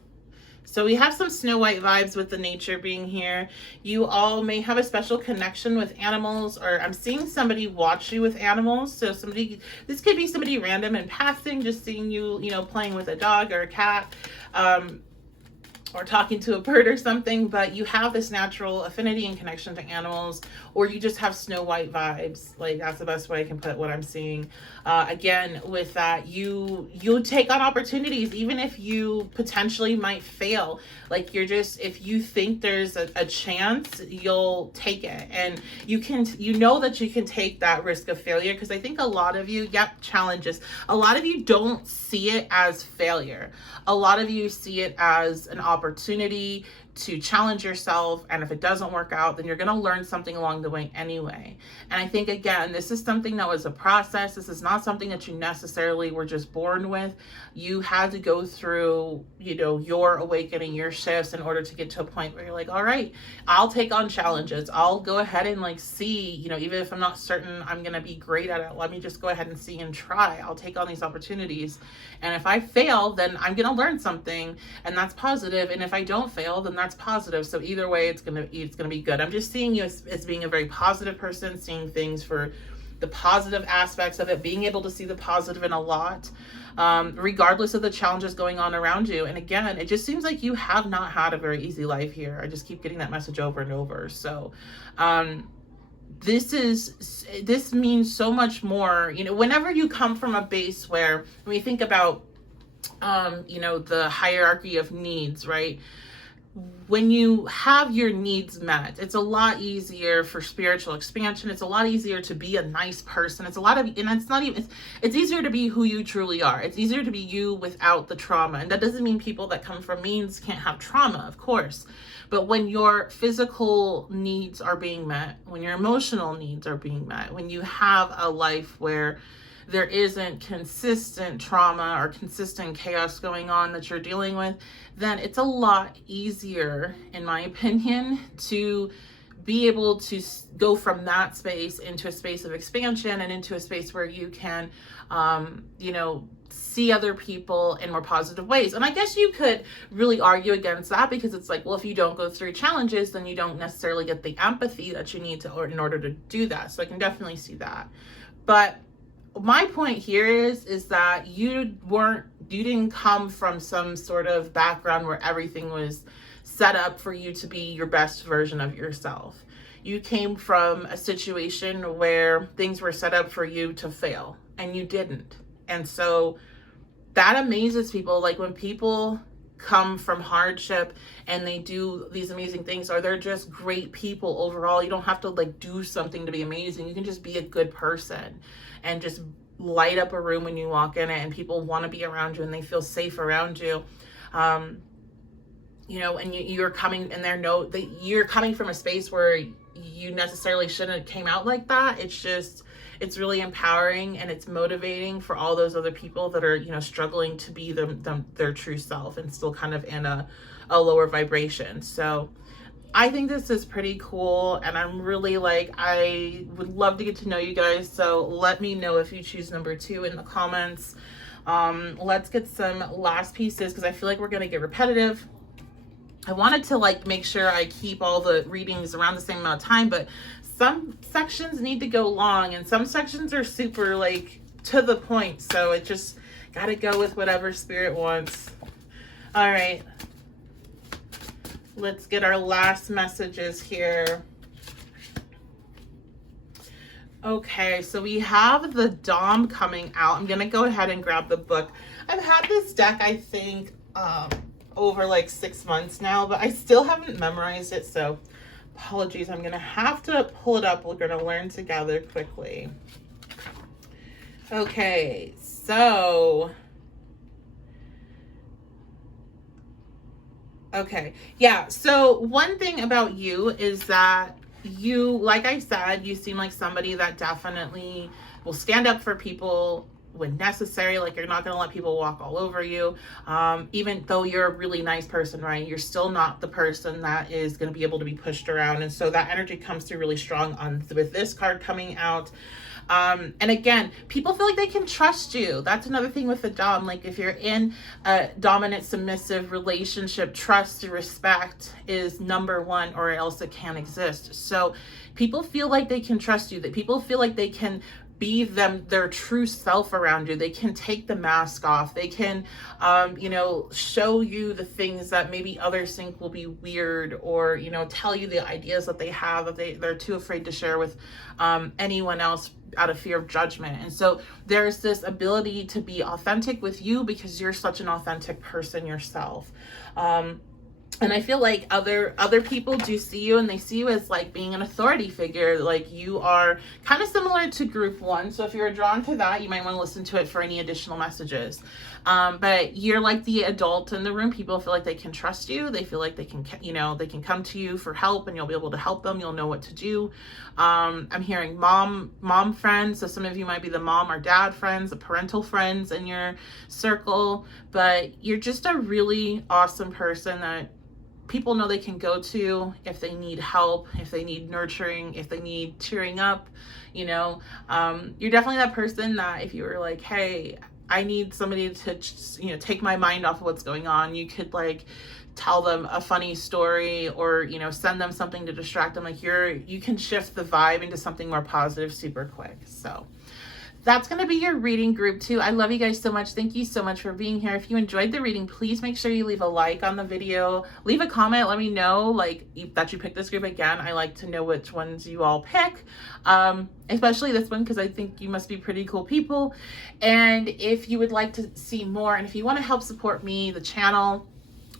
So we have some Snow White vibes with the nature being here. You all may have a special connection with animals, or I'm seeing somebody watch you with animals. So this could be somebody random in passing, just seeing you, playing with a dog or a cat. Or talking to a bird or something, but you have this natural affinity and connection to animals, or you just have Snow White vibes. Like, that's the best way I can put what I'm seeing. Again, with that, you take on opportunities, even if you potentially might fail. Like, if you think there's a chance, you'll take it. And you know that you can take that risk of failure, because I think a lot of you, challenges. A lot of you don't see it as failure. A lot of you see it as an opportunity to challenge yourself, and if it doesn't work out, then you're going to learn something along the way anyway. And I think, again, this is something that was a process. This is not something that you necessarily were just born with. You had to go through, your awakening, your shifts, in order to get to a point where you're like, all right, I'll take on challenges. I'll go ahead and like see, even if I'm not certain I'm going to be great at it, let me just go ahead and see and try. I'll take on these opportunities. And if I fail, then I'm going to learn something, and that's positive. And if I don't fail, then that's positive. So either way, it's gonna be good. I'm just seeing you as being a very positive person, seeing things for the positive aspects of it, being able to see the positive in a lot, regardless of the challenges going on around you. And again, it just seems like you have not had a very easy life here. I just keep getting that message over and over. So this means so much more. Whenever you come from a base where, when we think about the hierarchy of needs, right? When you have your needs met, it's a lot easier for spiritual expansion. It's a lot easier to be a nice person. And it's easier to be who you truly are. It's easier to be you without the trauma. And that doesn't mean people that come from means can't have trauma, of course. But when your physical needs are being met, when your emotional needs are being met, when you have a life where there isn't consistent trauma or consistent chaos going on that you're dealing with, then it's a lot easier, in my opinion, to be able to go from that space into a space of expansion and into a space where you can, see other people in more positive ways. And I guess you could really argue against that, because it's like, well, if you don't go through challenges, then you don't necessarily get the empathy that you need in order to do that. So I can definitely see that. But my point here is that you didn't come from some sort of background where everything was set up for you to be your best version of yourself. You came from a situation where things were set up for you to fail, and you didn't. And so that amazes people. Like, when people come from hardship and they do these amazing things, or they're just great people overall. You don't have to do something to be amazing. You can just be a good person and just light up a room when you walk in it, and people want to be around you and they feel safe around you. And you're coming, and you're coming from a space where you necessarily shouldn't have came out like that. It's really empowering, and it's motivating for all those other people that are, struggling to be their true self and still kind of in a lower vibration. So I think this is pretty cool, and I'm really I would love to get to know you guys. So let me know if you choose number 2 in the comments. Let's get some last pieces, because I feel like we're going to get repetitive. I wanted to make sure I keep all the readings around the same amount of time, but some sections need to go long, and some sections are super to the point. So it just got to go with whatever spirit wants. All right. Let's get our last messages here. Okay, so we have the Dom coming out. I'm going to go ahead and grab the book. I've had this deck, I think, over 6 months now, but I still haven't memorized it, so apologies. I'm going to have to pull it up. We're going to learn together quickly. Okay, so okay. Yeah. So one thing about you is that you, like I said, you seem like somebody that definitely will stand up for people when necessary. You're not going to let people walk all over you. Even though you're a really nice person, right? You're still not the person that is going to be able to be pushed around. And so that energy comes through really strong with this card coming out. And again, people feel like they can trust you. That's another thing with the Dom. If you're in a dominant, submissive relationship, trust and respect is number 1, or else it can't exist. So people feel like they can trust you, that people feel like they can be their true self around you. They can take the mask off. They can, show you the things that maybe others think will be weird, or, tell you the ideas that they have that they're too afraid to share with anyone else out of fear of judgment. And so there's this ability to be authentic with you, because you're such an authentic person yourself. And I feel like other people do see you, and they see you as being an authority figure. You are kind of similar to group 1. So if you're drawn to that, you might want to listen to it for any additional messages. But you're like the adult in the room. People feel like they can trust you. They feel like they can, they can come to you for help, and you'll be able to help them. You'll know what to do. I'm hearing mom friends. So some of you might be the mom or dad friends, the parental friends in your circle. But you're just a really awesome person that people know they can go to if they need help, if they need nurturing, if they need cheering up. You're definitely that person that if you were hey, I need somebody to take my mind off of what's going on, you could tell them a funny story, or send them something to distract them. You can shift the vibe into something more positive super quick. So that's going to be your reading group 2. I love you guys so much. Thank you so much for being here. If you enjoyed the reading, please make sure you leave a like on the video. Leave a comment. Let me know that you picked this group again. I like to know which ones you all pick, especially this one, because I think you must be pretty cool people. And if you would like to see more, and if you want to help support me, the channel,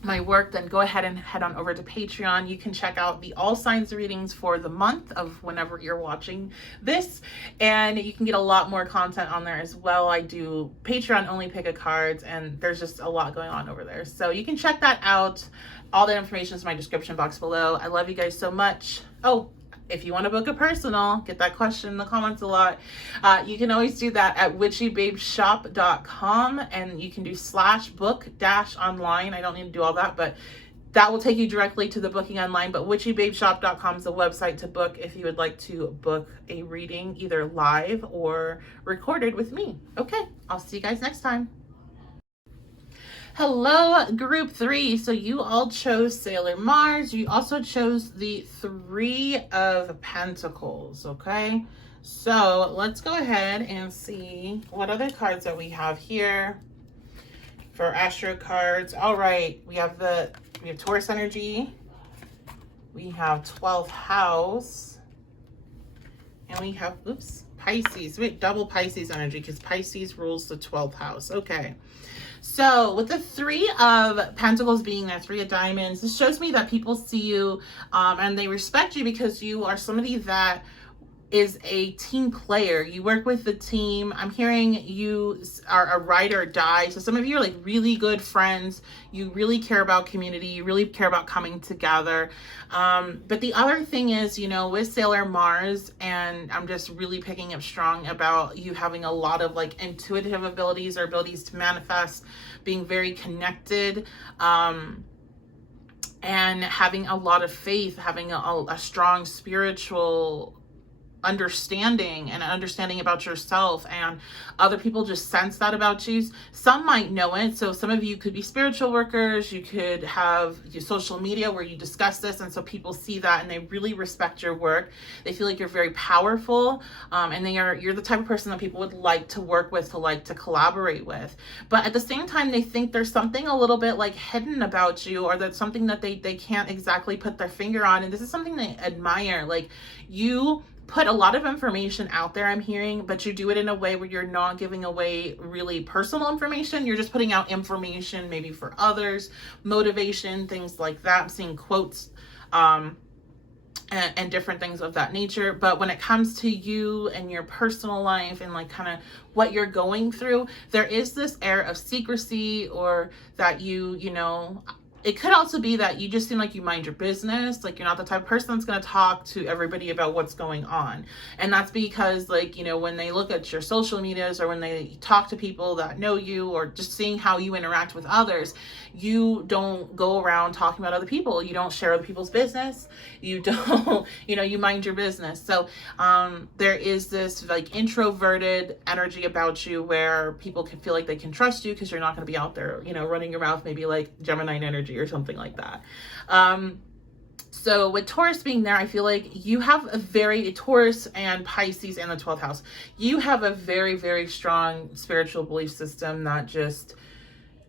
my work, then go ahead and head on over to Patreon. You can check out the all signs readings for the month of whenever you're watching this, and you can get a lot more content on there as well. I do Patreon only pick a cards, and there's just a lot going on over there, so you can check that out. All the information is in my description box below. I love you guys so much. Oh, if you want to book a personal, get that question in the comments a lot. You can always do that at witchybabeshop.com, and you can do /book-online. I don't need to do all that, but that will take you directly to the booking online. But witchybabeshop.com is the website to book if you would like to book a reading, either live or recorded with me. Okay, I'll see you guys next time. Hello, group 3. So you all chose Sailor Mars. You also chose the 3 of Pentacles, okay? So let's go ahead and see what other cards that we have here for Astro cards. All right, we have Taurus energy. We have 12th house. And we have, Pisces. Wait, double Pisces energy, because Pisces rules the 12th house. Okay. So with the 3 of Pentacles being there, 3 of Diamonds, this shows me that people see you and they respect you because you are somebody that is a team player. You work with the team. I'm hearing you are a ride or die. So some of you are like really good friends. You really care about community. You really care about coming together. But the other thing is, with Sailor Mars, and I'm just really picking up strong about you having a lot of like intuitive abilities or abilities to manifest, being very connected, and having a lot of faith, having a strong spiritual understanding and understanding about yourself, and other people just sense that about you. Some might know it. So some of you could be spiritual workers. You could have your social media where you discuss this, and so people see that and they really respect your work. They feel like you're very powerful, and you're the type of person that people would like to work with, to collaborate with. But at the same time, they think there's something a little bit like hidden about you, or that's something that they can't exactly put their finger on. And this is something they admire. Like, you put a lot of information out there, I'm hearing, but you do it in a way where you're not giving away really personal information. You're just putting out information maybe for others, motivation, things like that. I'm seeing quotes and different things of that nature. But when it comes to you and your personal life and like kind of what you're going through, there is this air of secrecy, or that it could also be that you just seem like you mind your business. Like, you're not the type of person that's going to talk to everybody about what's going on. And that's because, when they look at your social medias, or when they talk to people that know you, or just seeing how you interact with others, you don't go around talking about other people. You don't share other people's business. You don't, you mind your business. So there is this like introverted energy about you where people can feel like they can trust you because you're not going to be out there, running your mouth, maybe like Gemini energy or something like that. So with Taurus being there, I feel like you have Taurus and Pisces and the 12th house, you have a very, very strong spiritual belief system that just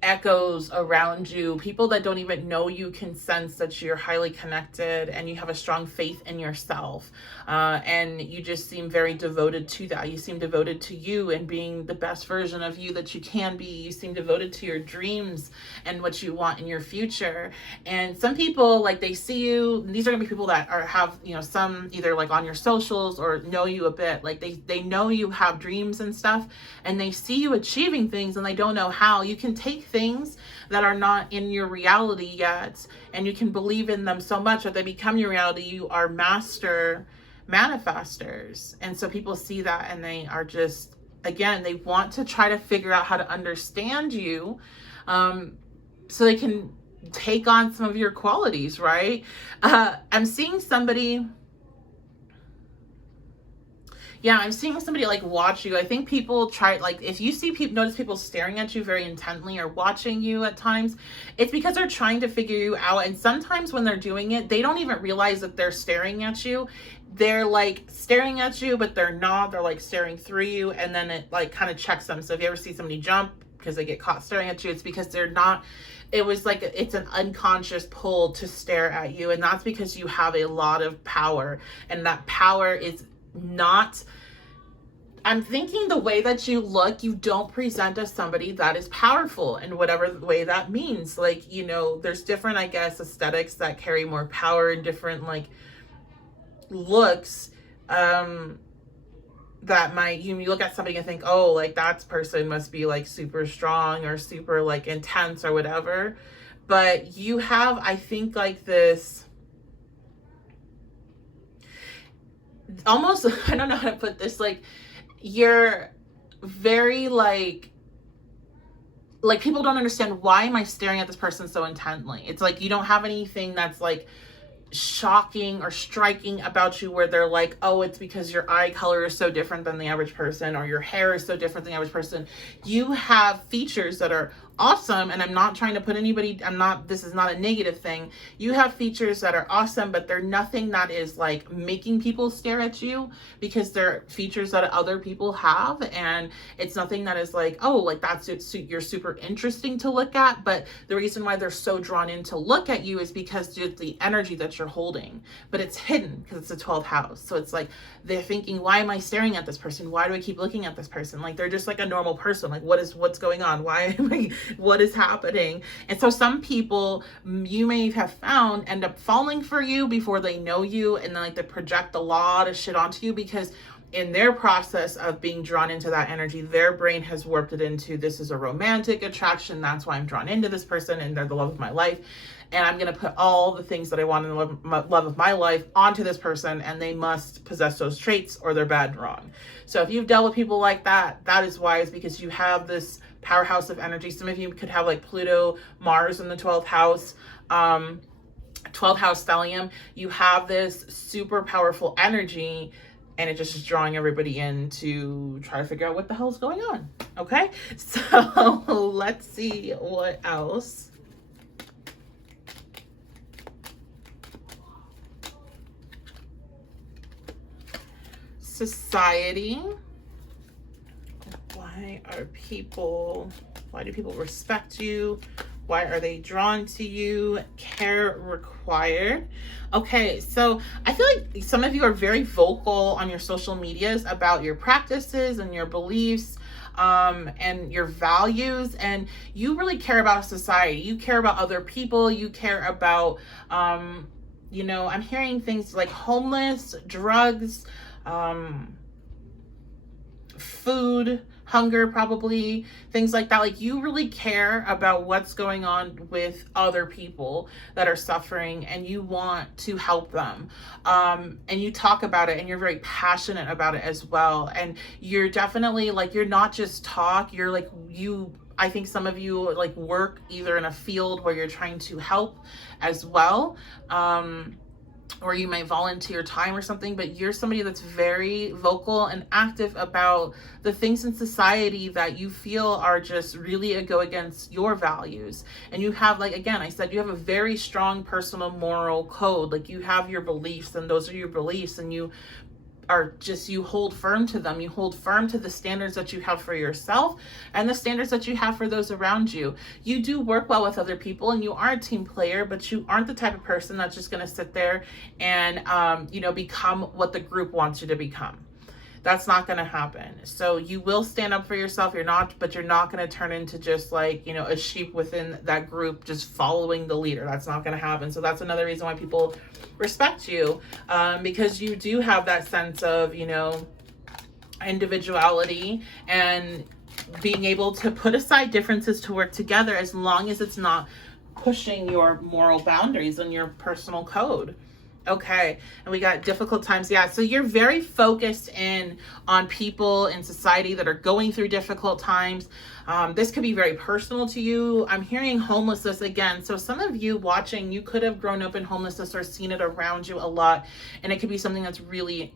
echoes around you. People that don't even know you can sense that you're highly connected, and you have a strong faith in yourself, and you just seem very devoted to that. You seem devoted to you and being the best version of you that you can be. You seem devoted to your dreams and what you want in your future. And some people, like, they see you, these are gonna be people that have some either like on your socials or know you a bit, like they know you have dreams and stuff, and they see you achieving things and they don't know how. You can take things that are not in your reality yet, and you can believe in them so much that they become your reality. You are master manifestors. And so people see that, and they are just, again, they want to try to figure out how to understand you, so they can take on some of your qualities, right? I'm seeing somebody, I'm seeing somebody like watch you. I think people try, like, if you see people, notice people staring at you very intently or watching you at times, it's because they're trying to figure you out. And sometimes when they're doing it, they don't even realize that they're staring at you. they're like staring at you, but they're not. They're like staring through you, and then it like kind of checks them. So if you ever see somebody jump because they get caught staring at you, it's because they're not. It was like it's an unconscious pull to stare at you, and that's because you have a lot of power, and that power is not. I'm thinking the way that you look, you don't present as somebody that is powerful in whatever way that means. Like, you know, there's different, I guess, aesthetics that carry more power and different like looks that might, you look at somebody and think, oh, like that person must be like super strong or super like intense or whatever. But you have, I think, like this almost, I don't know how to put this, like you're very like people don't understand, why am I staring at this person so intently? It's like you don't have anything that's like shocking or striking about you where they're like, oh, it's because your eye color is so different than the average person, or your hair is so different than the average person. You have features that are awesome, and I'm not trying to put anybody, this is not a negative thing. You have features that are awesome, but they're nothing that is like making people stare at you, because they're features that other people have, and it's nothing that is like, oh, like you're super interesting to look at. But the reason why they're so drawn in to look at you is because it's the energy that you're holding, but it's hidden because it's the 12th house. So it's like they're thinking, why am I staring at this person? Why do I keep looking at this person? Like they're just like a normal person. Like what's going on? Why am I, what is happening? And so some people you may have found end up falling for you before they know you, and then like they project a lot of shit onto you, because in their process of being drawn into that energy, their brain has warped it into, this is a romantic attraction, that's why I'm drawn into this person, and they're the love of my life, and I'm going to put all the things that I want in the love of my life onto this person, and they must possess those traits or they're bad and wrong. So if you've dealt with people like that, that is why, is because you have this powerhouse of energy. Some of you could have like Pluto, Mars in the 12th house, 12th house stellium. You have this super powerful energy, and it just is drawing everybody in to try to figure out what the hell's going on. Okay, so let's see what else. Society. Why do people respect you? Why are they drawn to you? Care required. Okay, so I feel like some of you are very vocal on your social medias about your practices and your beliefs, and your values, and you really care about society. You care about other people. You care about, you know, I'm hearing things like homeless, drugs, food, hunger, probably things like that. Like you really care about what's going on with other people that are suffering, and you want to help them, and you talk about it, and you're very passionate about it as well. And you're definitely like, you're not just talk, you're like, I think some of you like work either in a field where you're trying to help as well, or you might volunteer time or something, but you're somebody that's very vocal and active about the things in society that you feel are just really go against your values. And you have, like, again, I said, you have a very strong personal moral code. Like you have your beliefs, and those are your beliefs, and you are just, you hold firm to them. You hold firm to the standards that you have for yourself and the standards that you have for those around you. You do work well with other people, and you are a team player, but you aren't the type of person that's just going to sit there and, you know, become what the group wants you to become. That's not going to happen. So you will stand up for yourself. You're not going to turn into just like, you know, a sheep within that group, just following the leader. That's not going to happen. So that's another reason why people respect you, because you do have that sense of, you know, individuality and being able to put aside differences to work together, as long as it's not pushing your moral boundaries and your personal code. Okay, and we got difficult times. Yeah, so you're very focused in on people in society that are going through difficult times. This could be very personal to you. I'm hearing homelessness again. So some of you watching, you could have grown up in homelessness or seen it around you a lot. And it could be something that's really,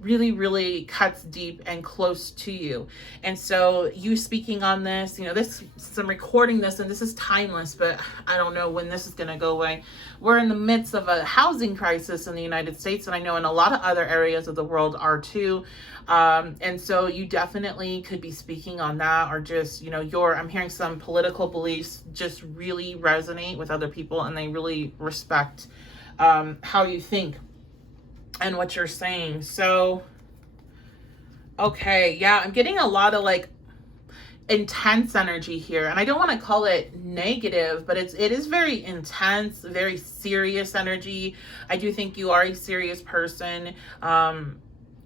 really, really cuts deep and close to you. And so you speaking on this, this, since I'm recording this and this is timeless, but I don't know when this is going to go away. We're in the midst of a housing crisis in the United States. And I know in a lot of other areas of the world are too. And so you definitely could be speaking on that, or just, I'm hearing some political beliefs just really resonate with other people, and they really respect, how you think and what you're saying. So, okay. Yeah. I'm getting a lot of like intense energy here, and I don't want to call it negative, but it is very intense, very serious energy. I do think you are a serious person.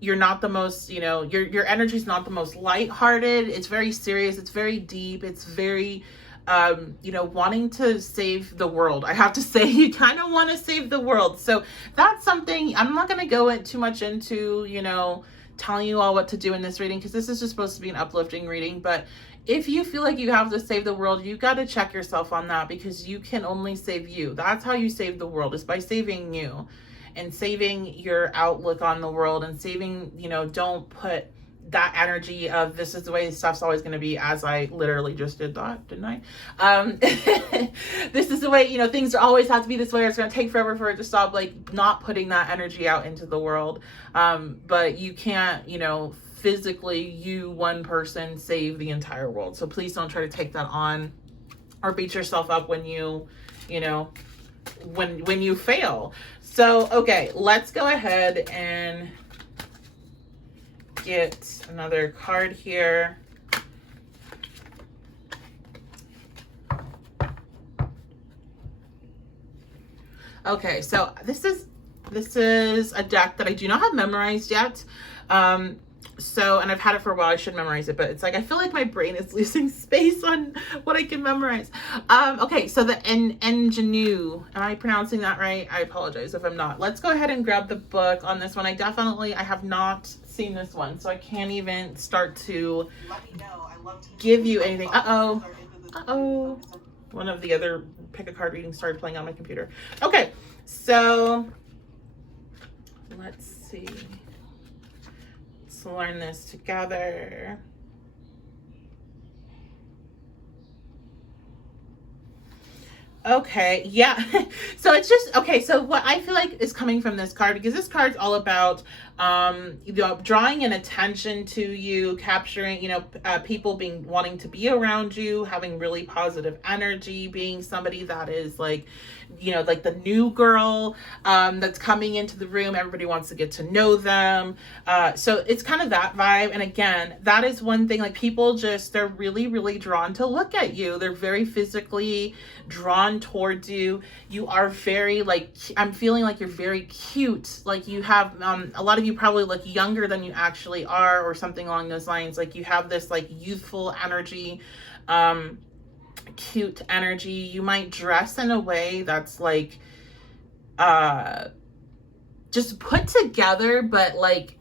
You're not the most, your energy is not the most lighthearted. It's very serious. It's very deep. It's very, wanting to save the world. I have to say, you kind of want to save the world. So that's something I'm not going to go too much into, telling you all what to do in this reading, because this is just supposed to be an uplifting reading. But if you feel like you have to save the world, you got to check yourself on that, because you can only save you. That's how you save the world, is by saving you. And saving your outlook on the world, and saving, don't put that energy of this is the way stuff's always going to be, as I literally just did that, didn't I? This is the way, things always have to be this way, or it's going to take forever for it to stop. Like, not putting that energy out into the world. But you can't, physically, you, one person, save the entire world. So please don't try to take that on or beat yourself up when you, when you fail. So, okay, let's go ahead and get another card here. Okay, so this is a deck that I do not have memorized yet. And I've had it for a while. I should memorize it, but it's like I feel like my brain is losing space on what I can memorize. Okay, so the ingenue. Am I pronouncing that right? I apologize if I'm not. Let's go ahead and grab the book on this one. I have not seen this one, so I can't even start to give you anything. Uh-oh. One of the other pick a card readings started playing on my computer. Okay, so let's see. Let's learn this together. Okay, yeah. So it's just, okay, so what I feel like is coming from this card, because this card's all about drawing an attention to you, capturing, people wanting to be around you, having really positive energy, being somebody that is like, like the new girl that's coming into the room. Everybody wants to get to know them. So it's kind of that vibe. And again, that is one thing, like people they're really, really drawn to look at you. They're very physically drawn towards you. You are very, like, I'm feeling like you're very cute. Like you have, a lot of you probably look younger than you actually are, or something along those lines. Like you have this like youthful energy, cute energy. You might dress in a way that's like, just put together, but like,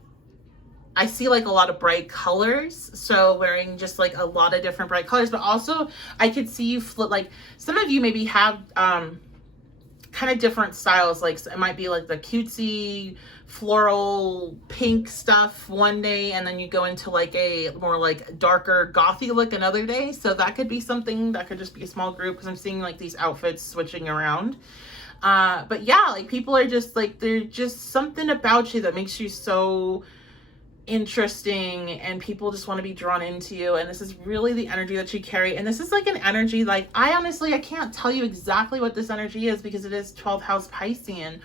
I see like a lot of bright colors. So wearing just like a lot of different bright colors, but also I could see you flip, like some of you maybe have, kind of different styles. Like it might be like the cutesy floral pink stuff one day, and then you go into like a more like darker gothy look another day. So that could be something that could just be a small group, because I'm seeing like these outfits switching around. But yeah, like people are just like, there's just something about you that makes you so interesting, and people just want to be drawn into you. And this is really the energy that you carry. And this is like an energy, like I can't tell you exactly what this energy is, because it is 12th house Piscean.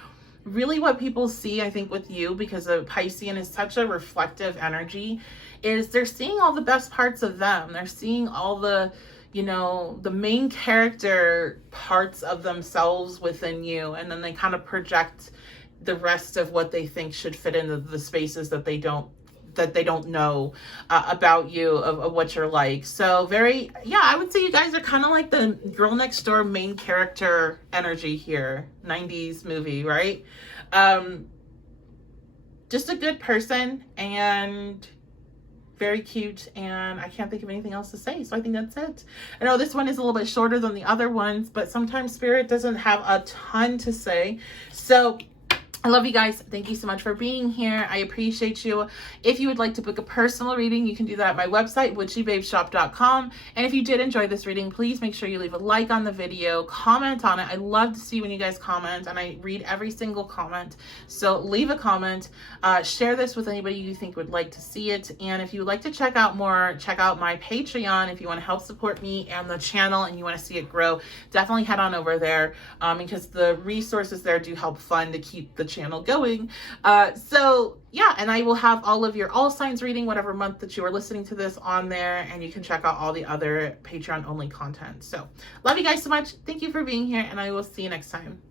Really what people see, I think, with you, because of Piscean is such a reflective energy, is they're seeing all the best parts of them. They're seeing all the, the main character parts of themselves within you, and then they kind of project the rest of what they think should fit into the spaces that they don't know about you, of what you're like. So very, yeah, I would say you guys are kind of like the girl next door main character energy here. 90s movie, right? Just a good person, and very cute, and I can't think of anything else to say, so I think that's it. I know this one is a little bit shorter than the other ones, but sometimes Spirit doesn't have a ton to say. So I love you guys. Thank you so much for being here. I appreciate you. If you would like to book a personal reading, you can do that at my website, witchybabeshop.com. And if you did enjoy this reading, please make sure you leave a like on the video, comment on it. I love to see when you guys comment, and I read every single comment. So leave a comment, share this with anybody you think would like to see it. And if you would like to check out more, check out my Patreon. If you want to help support me and the channel and you want to see it grow, definitely head on over there, because the resources there do help fund to keep the channel going. So yeah, and I will have all of your all signs reading, whatever month that you are listening to this, on there, and you can check out all the other Patreon only content. So love you guys so much. Thank you for being here, and I will see you next time.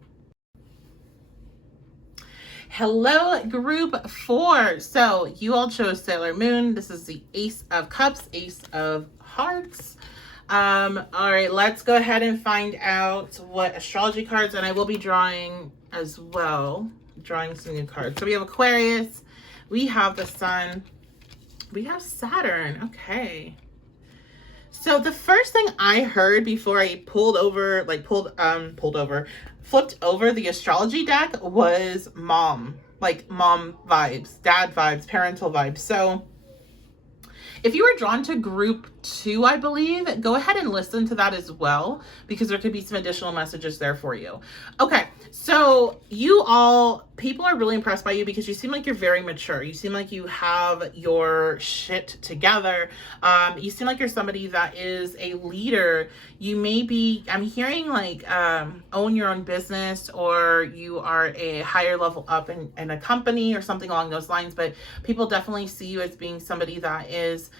Hello, group 4. So you all chose Sailor Moon. This is the Ace of Cups, Ace of Hearts. All right, let's go ahead and find out what astrology cards, and I will be drawing as well, drawing some new cards. So we have Aquarius, we have the Sun, we have Saturn. Okay. So the first thing I heard before I flipped over the astrology deck was mom, like mom vibes, dad vibes, parental vibes. So if you were drawn to group 2, I believe, go ahead and listen to that as well, because there could be some additional messages there for you. Okay, so people are really impressed by you because you seem like you're very mature. You seem like you have your shit together. You seem like you're somebody that is a leader. You may be, I'm hearing like own your own business, or you are a higher level up in a company or something along those lines, but people definitely see you as being somebody that is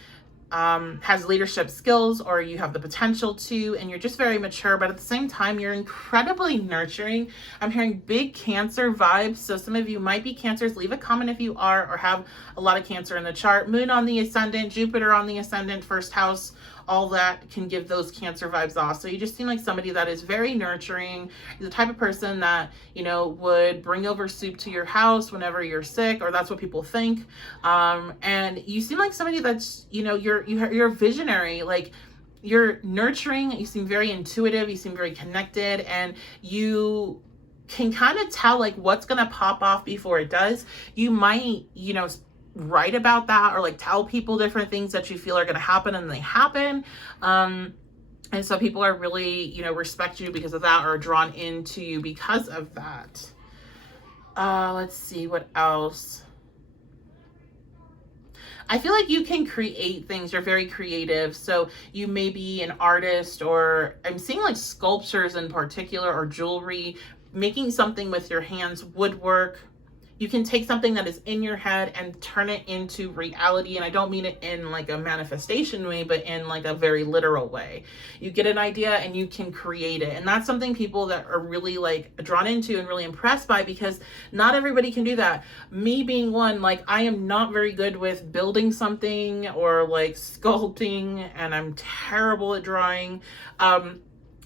has leadership skills, or you have the potential to, and you're just very mature, but at the same time, you're incredibly nurturing. I'm hearing big Cancer vibes. So some of you might be Cancers. Leave a comment if you are, or have a lot of Cancer in the chart. Moon on the ascendant, Jupiter on the ascendant, first house, all that can give those Cancer vibes off. So you just seem like somebody that is very nurturing, the type of person that, you know, would bring over soup to your house whenever you're sick, or that's what people think. And you seem like somebody that's, you know, you're a visionary, like you're nurturing, you seem very intuitive, you seem very connected, and you can kind of tell like what's going to pop off before it does. You might, you know, write about that, or like tell people different things that you feel are going to happen, and they happen. And so people are really, you know, respect you because of that, or drawn into you because of that. Let's see what else. I feel like you can create things. You're very creative. So you may be an artist, or I'm seeing like sculptures in particular, or jewelry, making something with your hands, woodwork. You can take something that is in your head and turn it into reality. And I don't mean it in like a manifestation way, but in like a very literal way. You get an idea and you can create it. And that's something people that are really like drawn into and really impressed by, because not everybody can do that. Me being one, like I am not very good with building something or like sculpting, and I'm terrible at drawing.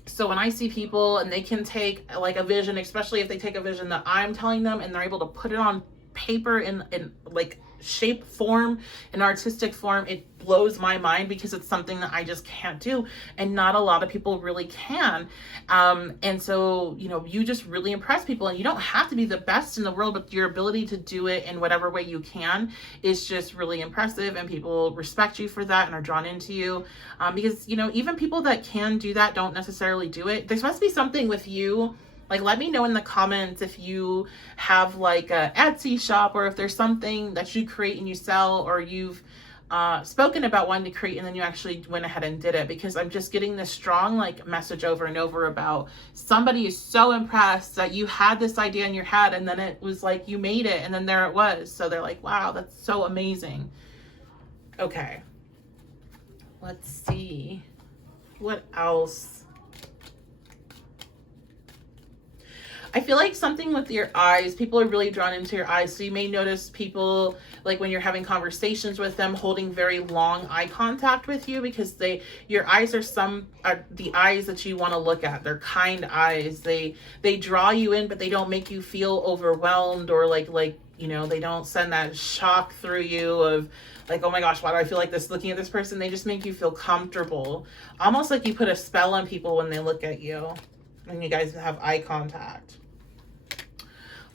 So when I see people and they can take like a vision, especially if they take a vision that I'm telling them, and they're able to put it on paper in like shape form, an artistic form, it blows my mind, because it's something that I just can't do, and not a lot of people really can. And so, you know, you just really impress people, and you don't have to be the best in the world, but your ability to do it in whatever way you can is just really impressive, and people respect you for that and are drawn into you. Because, you know, even people that can do that don't necessarily do it. There must be something with you. Like, let me know in the comments if you have like a Etsy shop, or if there's something that you create and you sell, or you've spoken about wanting to create and then you actually went ahead and did it, because I'm just getting this strong like message over and over about somebody is so impressed that you had this idea in your head, and then it was like you made it, and then there it was. So they're like, wow, that's so amazing. Okay, let's see what else. I feel like something with your eyes, people are really drawn into your eyes. So you may notice people, like when you're having conversations with them, holding very long eye contact with you, because your eyes are the eyes that you want to look at. They're kind eyes. They draw you in, but they don't make you feel overwhelmed, or like, they don't send that shock through you of like, oh my gosh, why do I feel like this looking at this person? They just make you feel comfortable. Almost like you put a spell on people when they look at you and you guys have eye contact.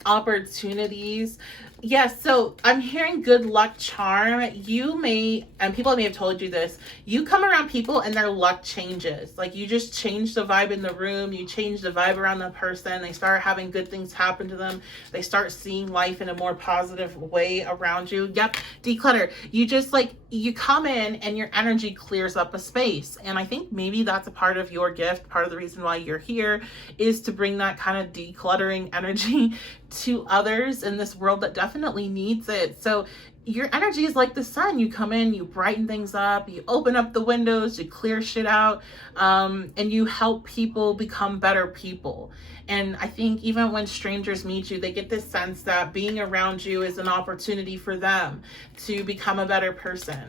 Opportunities. Yes, so I'm hearing good luck charm. You may, and people may have told you this, you come around people and their luck changes. Like you just change the vibe in the room, you change the vibe around the person, they start having good things happen to them, they start seeing life in a more positive way around you. Yep, declutter. You just like, you come in and your energy clears up a space. And I think maybe that's a part of your gift. Part of the reason why you're here is to bring that kind of decluttering energy to others in this world that definitely needs it. So your energy is like the sun. You come in, you brighten things up, you open up the windows, you clear shit out, and you help people become better people. And I think even when strangers meet you, they get this sense that being around you is an opportunity for them to become a better person.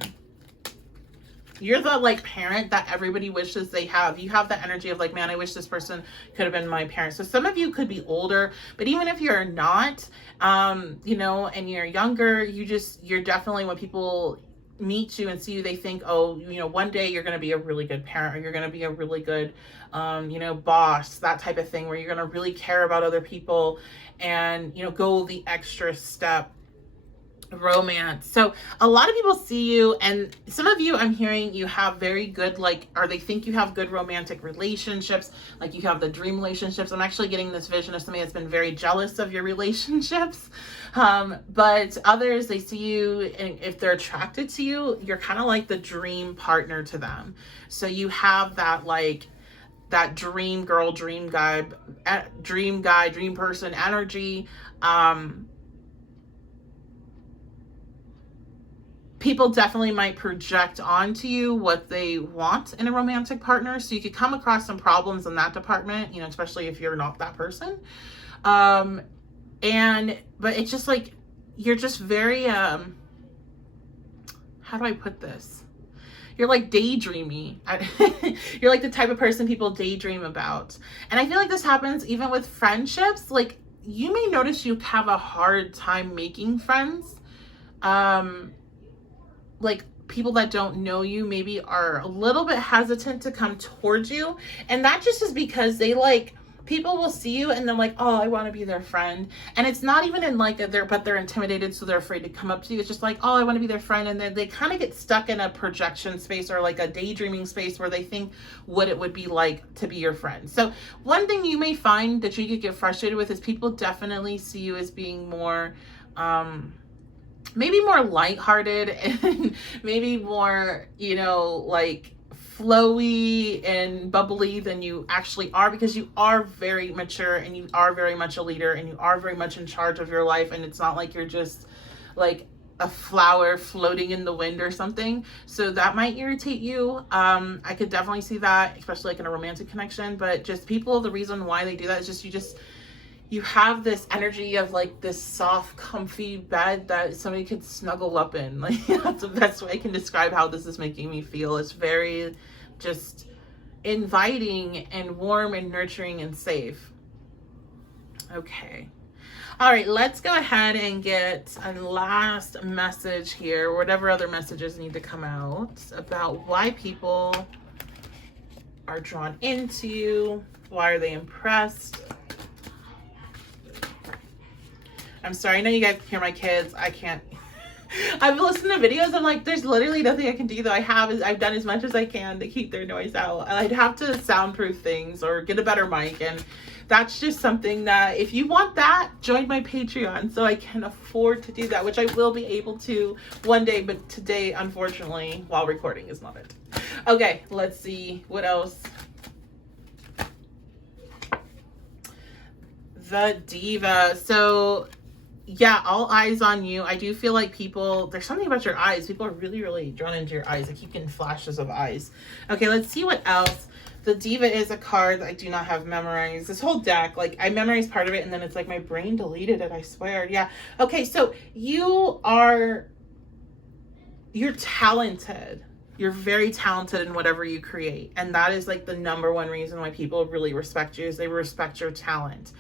You're the like parent that everybody wishes they have. You have the energy of like, man, I wish this person could have been my parent. So some of you could be older, but even if you're not, and you're younger, you're definitely, when people meet you and see you, they think, oh, one day you're going to be a really good parent, or you're going to be a really good, boss, that type of thing, where you're going to really care about other people and, go the extra step. Romance. So a lot of people see you, and some of you, I'm hearing you have very good, or they think you have good romantic relationships, like you have the dream relationships. I'm actually getting this vision of somebody that's been very jealous of your relationships. But others, they see you, and if they're attracted to you, you're kind of like the dream partner to them. So you have that dream girl, dream guy, dream person energy. People definitely might project onto you what they want in a romantic partner. So you could come across some problems in that department, especially if you're not that person. But it's just like, you're just very, how do I put this? You're like daydreamy. You're like the type of person people daydream about. And I feel like this happens even with friendships. Like you may notice you have a hard time making friends. Like people that don't know you maybe are a little bit hesitant to come towards you. And that just is because people will see you and they're like, oh, I want to be their friend. And it's not even in but they're intimidated, so they're afraid to come up to you. It's just like, oh, I want to be their friend. And then they kind of get stuck in a projection space, or like a daydreaming space, where they think what it would be like to be your friend. So one thing you may find that you could get frustrated with is people definitely see you as being more, maybe more lighthearted and maybe more, flowy and bubbly than you actually are, because you are very mature and you are very much a leader and you are very much in charge of your life. And it's not like you're just like a flower floating in the wind or something. So that might irritate you. I could definitely see that, especially like in a romantic connection. But just people, the reason why they do that is just you have this energy of like this soft, comfy bed that somebody could snuggle up in. Like that's the best way I can describe how this is making me feel. It's very just inviting and warm and nurturing and safe. Okay. All right, let's go ahead and get a last message here, whatever other messages need to come out about why people are drawn into you. Why are they impressed? I'm sorry, I know you guys can hear my kids. I can't. I've listened to videos. I'm like, there's literally nothing I can do, though. I've done as much as I can to keep their noise out. I'd have to soundproof things or get a better mic. And that's just something that, if you want that, join my Patreon so I can afford to do that, which I will be able to one day. But today, unfortunately, while recording is not it. Okay, let's see what else. The Diva. So yeah, all eyes on you. I do feel like there's something about your eyes. People are really, really drawn into your eyes. I keep getting flashes of eyes. Okay, let's see what else The Diva is a card that I do not have memorized. This whole deck, like I memorized part of it and then it's like my brain deleted it, I swear. Yeah. Okay, so you're talented. You're very talented in whatever you create. And that is like the number one reason why people really respect you, is they respect your talent.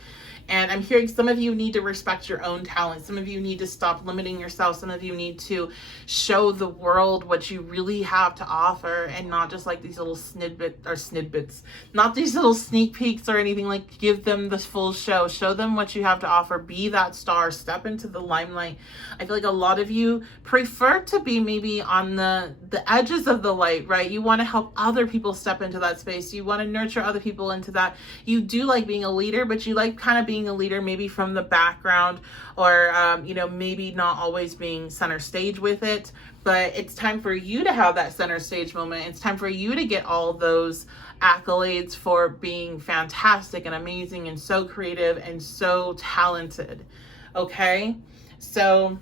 And I'm hearing some of you need to respect your own talent. Some of you need to stop limiting yourself. Some of you need to show the world what you really have to offer, and not just like these little snidbits, not these little sneak peeks or anything. Like, give them the full show. Show them what you have to offer. Be that star. Step into the limelight. I feel like a lot of you prefer to be maybe on the edges of the light, right? You want to help other people step into that space. You want to nurture other people into that. You do like being a leader, but you like kind of being a leader maybe from the background, or maybe not always being center stage with it. But it's time for you to have that center stage moment. It's time for you to get all those accolades for being fantastic and amazing and so creative and so talented. Okay, so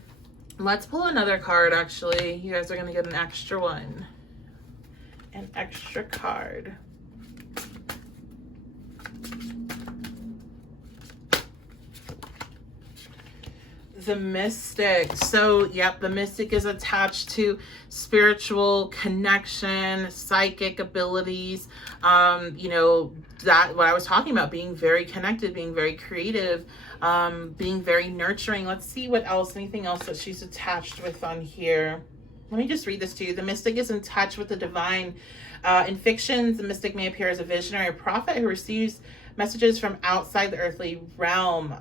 let's pull another card. Actually, you guys are going to get an extra one, an extra card. The Mystic. So, yep, the Mystic is attached to spiritual connection, psychic abilities, that what I was talking about, being very connected, being very creative, being very nurturing. Let's see what else, anything else that she's attached with on here. Let me just read this to you. The Mystic is in touch with the divine. In fictions, the Mystic may appear as a visionary or prophet who receives messages from outside the earthly realm.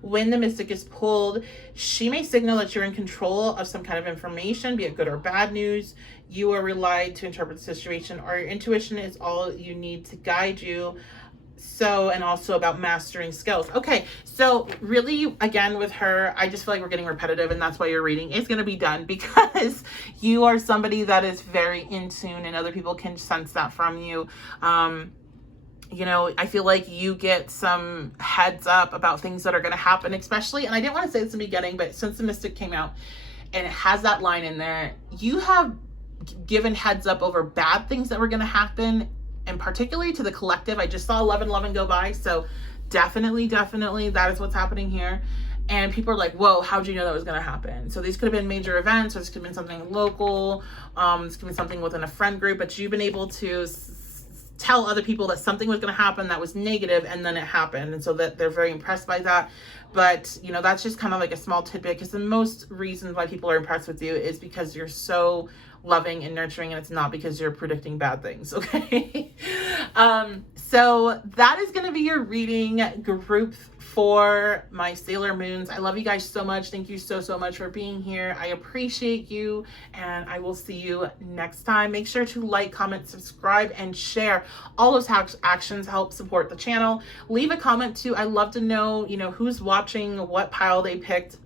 When the Mystic is pulled, she may signal that you're in control of some kind of information, be it good or bad news. You are relied to interpret the situation, or your intuition is all you need to guide you. So, and also about mastering skills. Okay, so really, again, with her, I just feel like we're getting repetitive, and that's why your reading is going to be done, because you are somebody that is very in tune, and other people can sense that from you. I feel like you get some heads up about things that are going to happen, especially, and I didn't want to say this in the beginning, but since the Mystic came out and it has that line in there, you have given heads up over bad things that were going to happen, and particularly to the collective. I just saw 1111 go by, so definitely that is what's happening here. And people are like, whoa, how'd you know that was going to happen? So these could have been major events, or this could have been something local, this could be something within a friend group, but you've been able to tell other people that something was going to happen that was negative, and then it happened, and so that they're very impressed by that. But that's just kind of like a small tidbit, because the most reasons why people are impressed with you is because you're so loving and nurturing, and it's not because you're predicting bad things. Okay. So that is going to be your reading group for my Sailor Moons. I love you guys so much. Thank you so much for being here. I appreciate you, and I will see you next time. Make sure to like, comment, subscribe, and share. All those actions help support the channel. Leave a comment too. I love to know, who's watching, what pile they picked,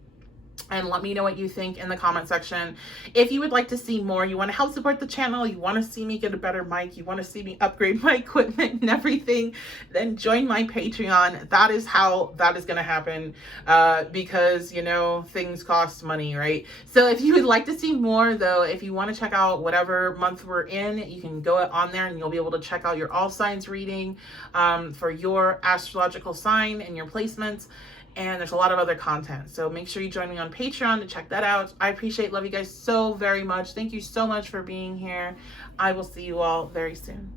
and let me know what you think in the comment section. If you would like to see more, you want to help support the channel, you want to see me get a better mic, you want to see me upgrade my equipment and everything, then join my Patreon. That is how that is going to happen, because things cost money, right? So if you would like to see more, though, if you want to check out whatever month we're in, you can go on there and you'll be able to check out your all signs reading for your astrological sign and your placements. And there's a lot of other content. So make sure you join me on Patreon to check that out. I love you guys so very much. Thank you so much for being here. I will see you all very soon.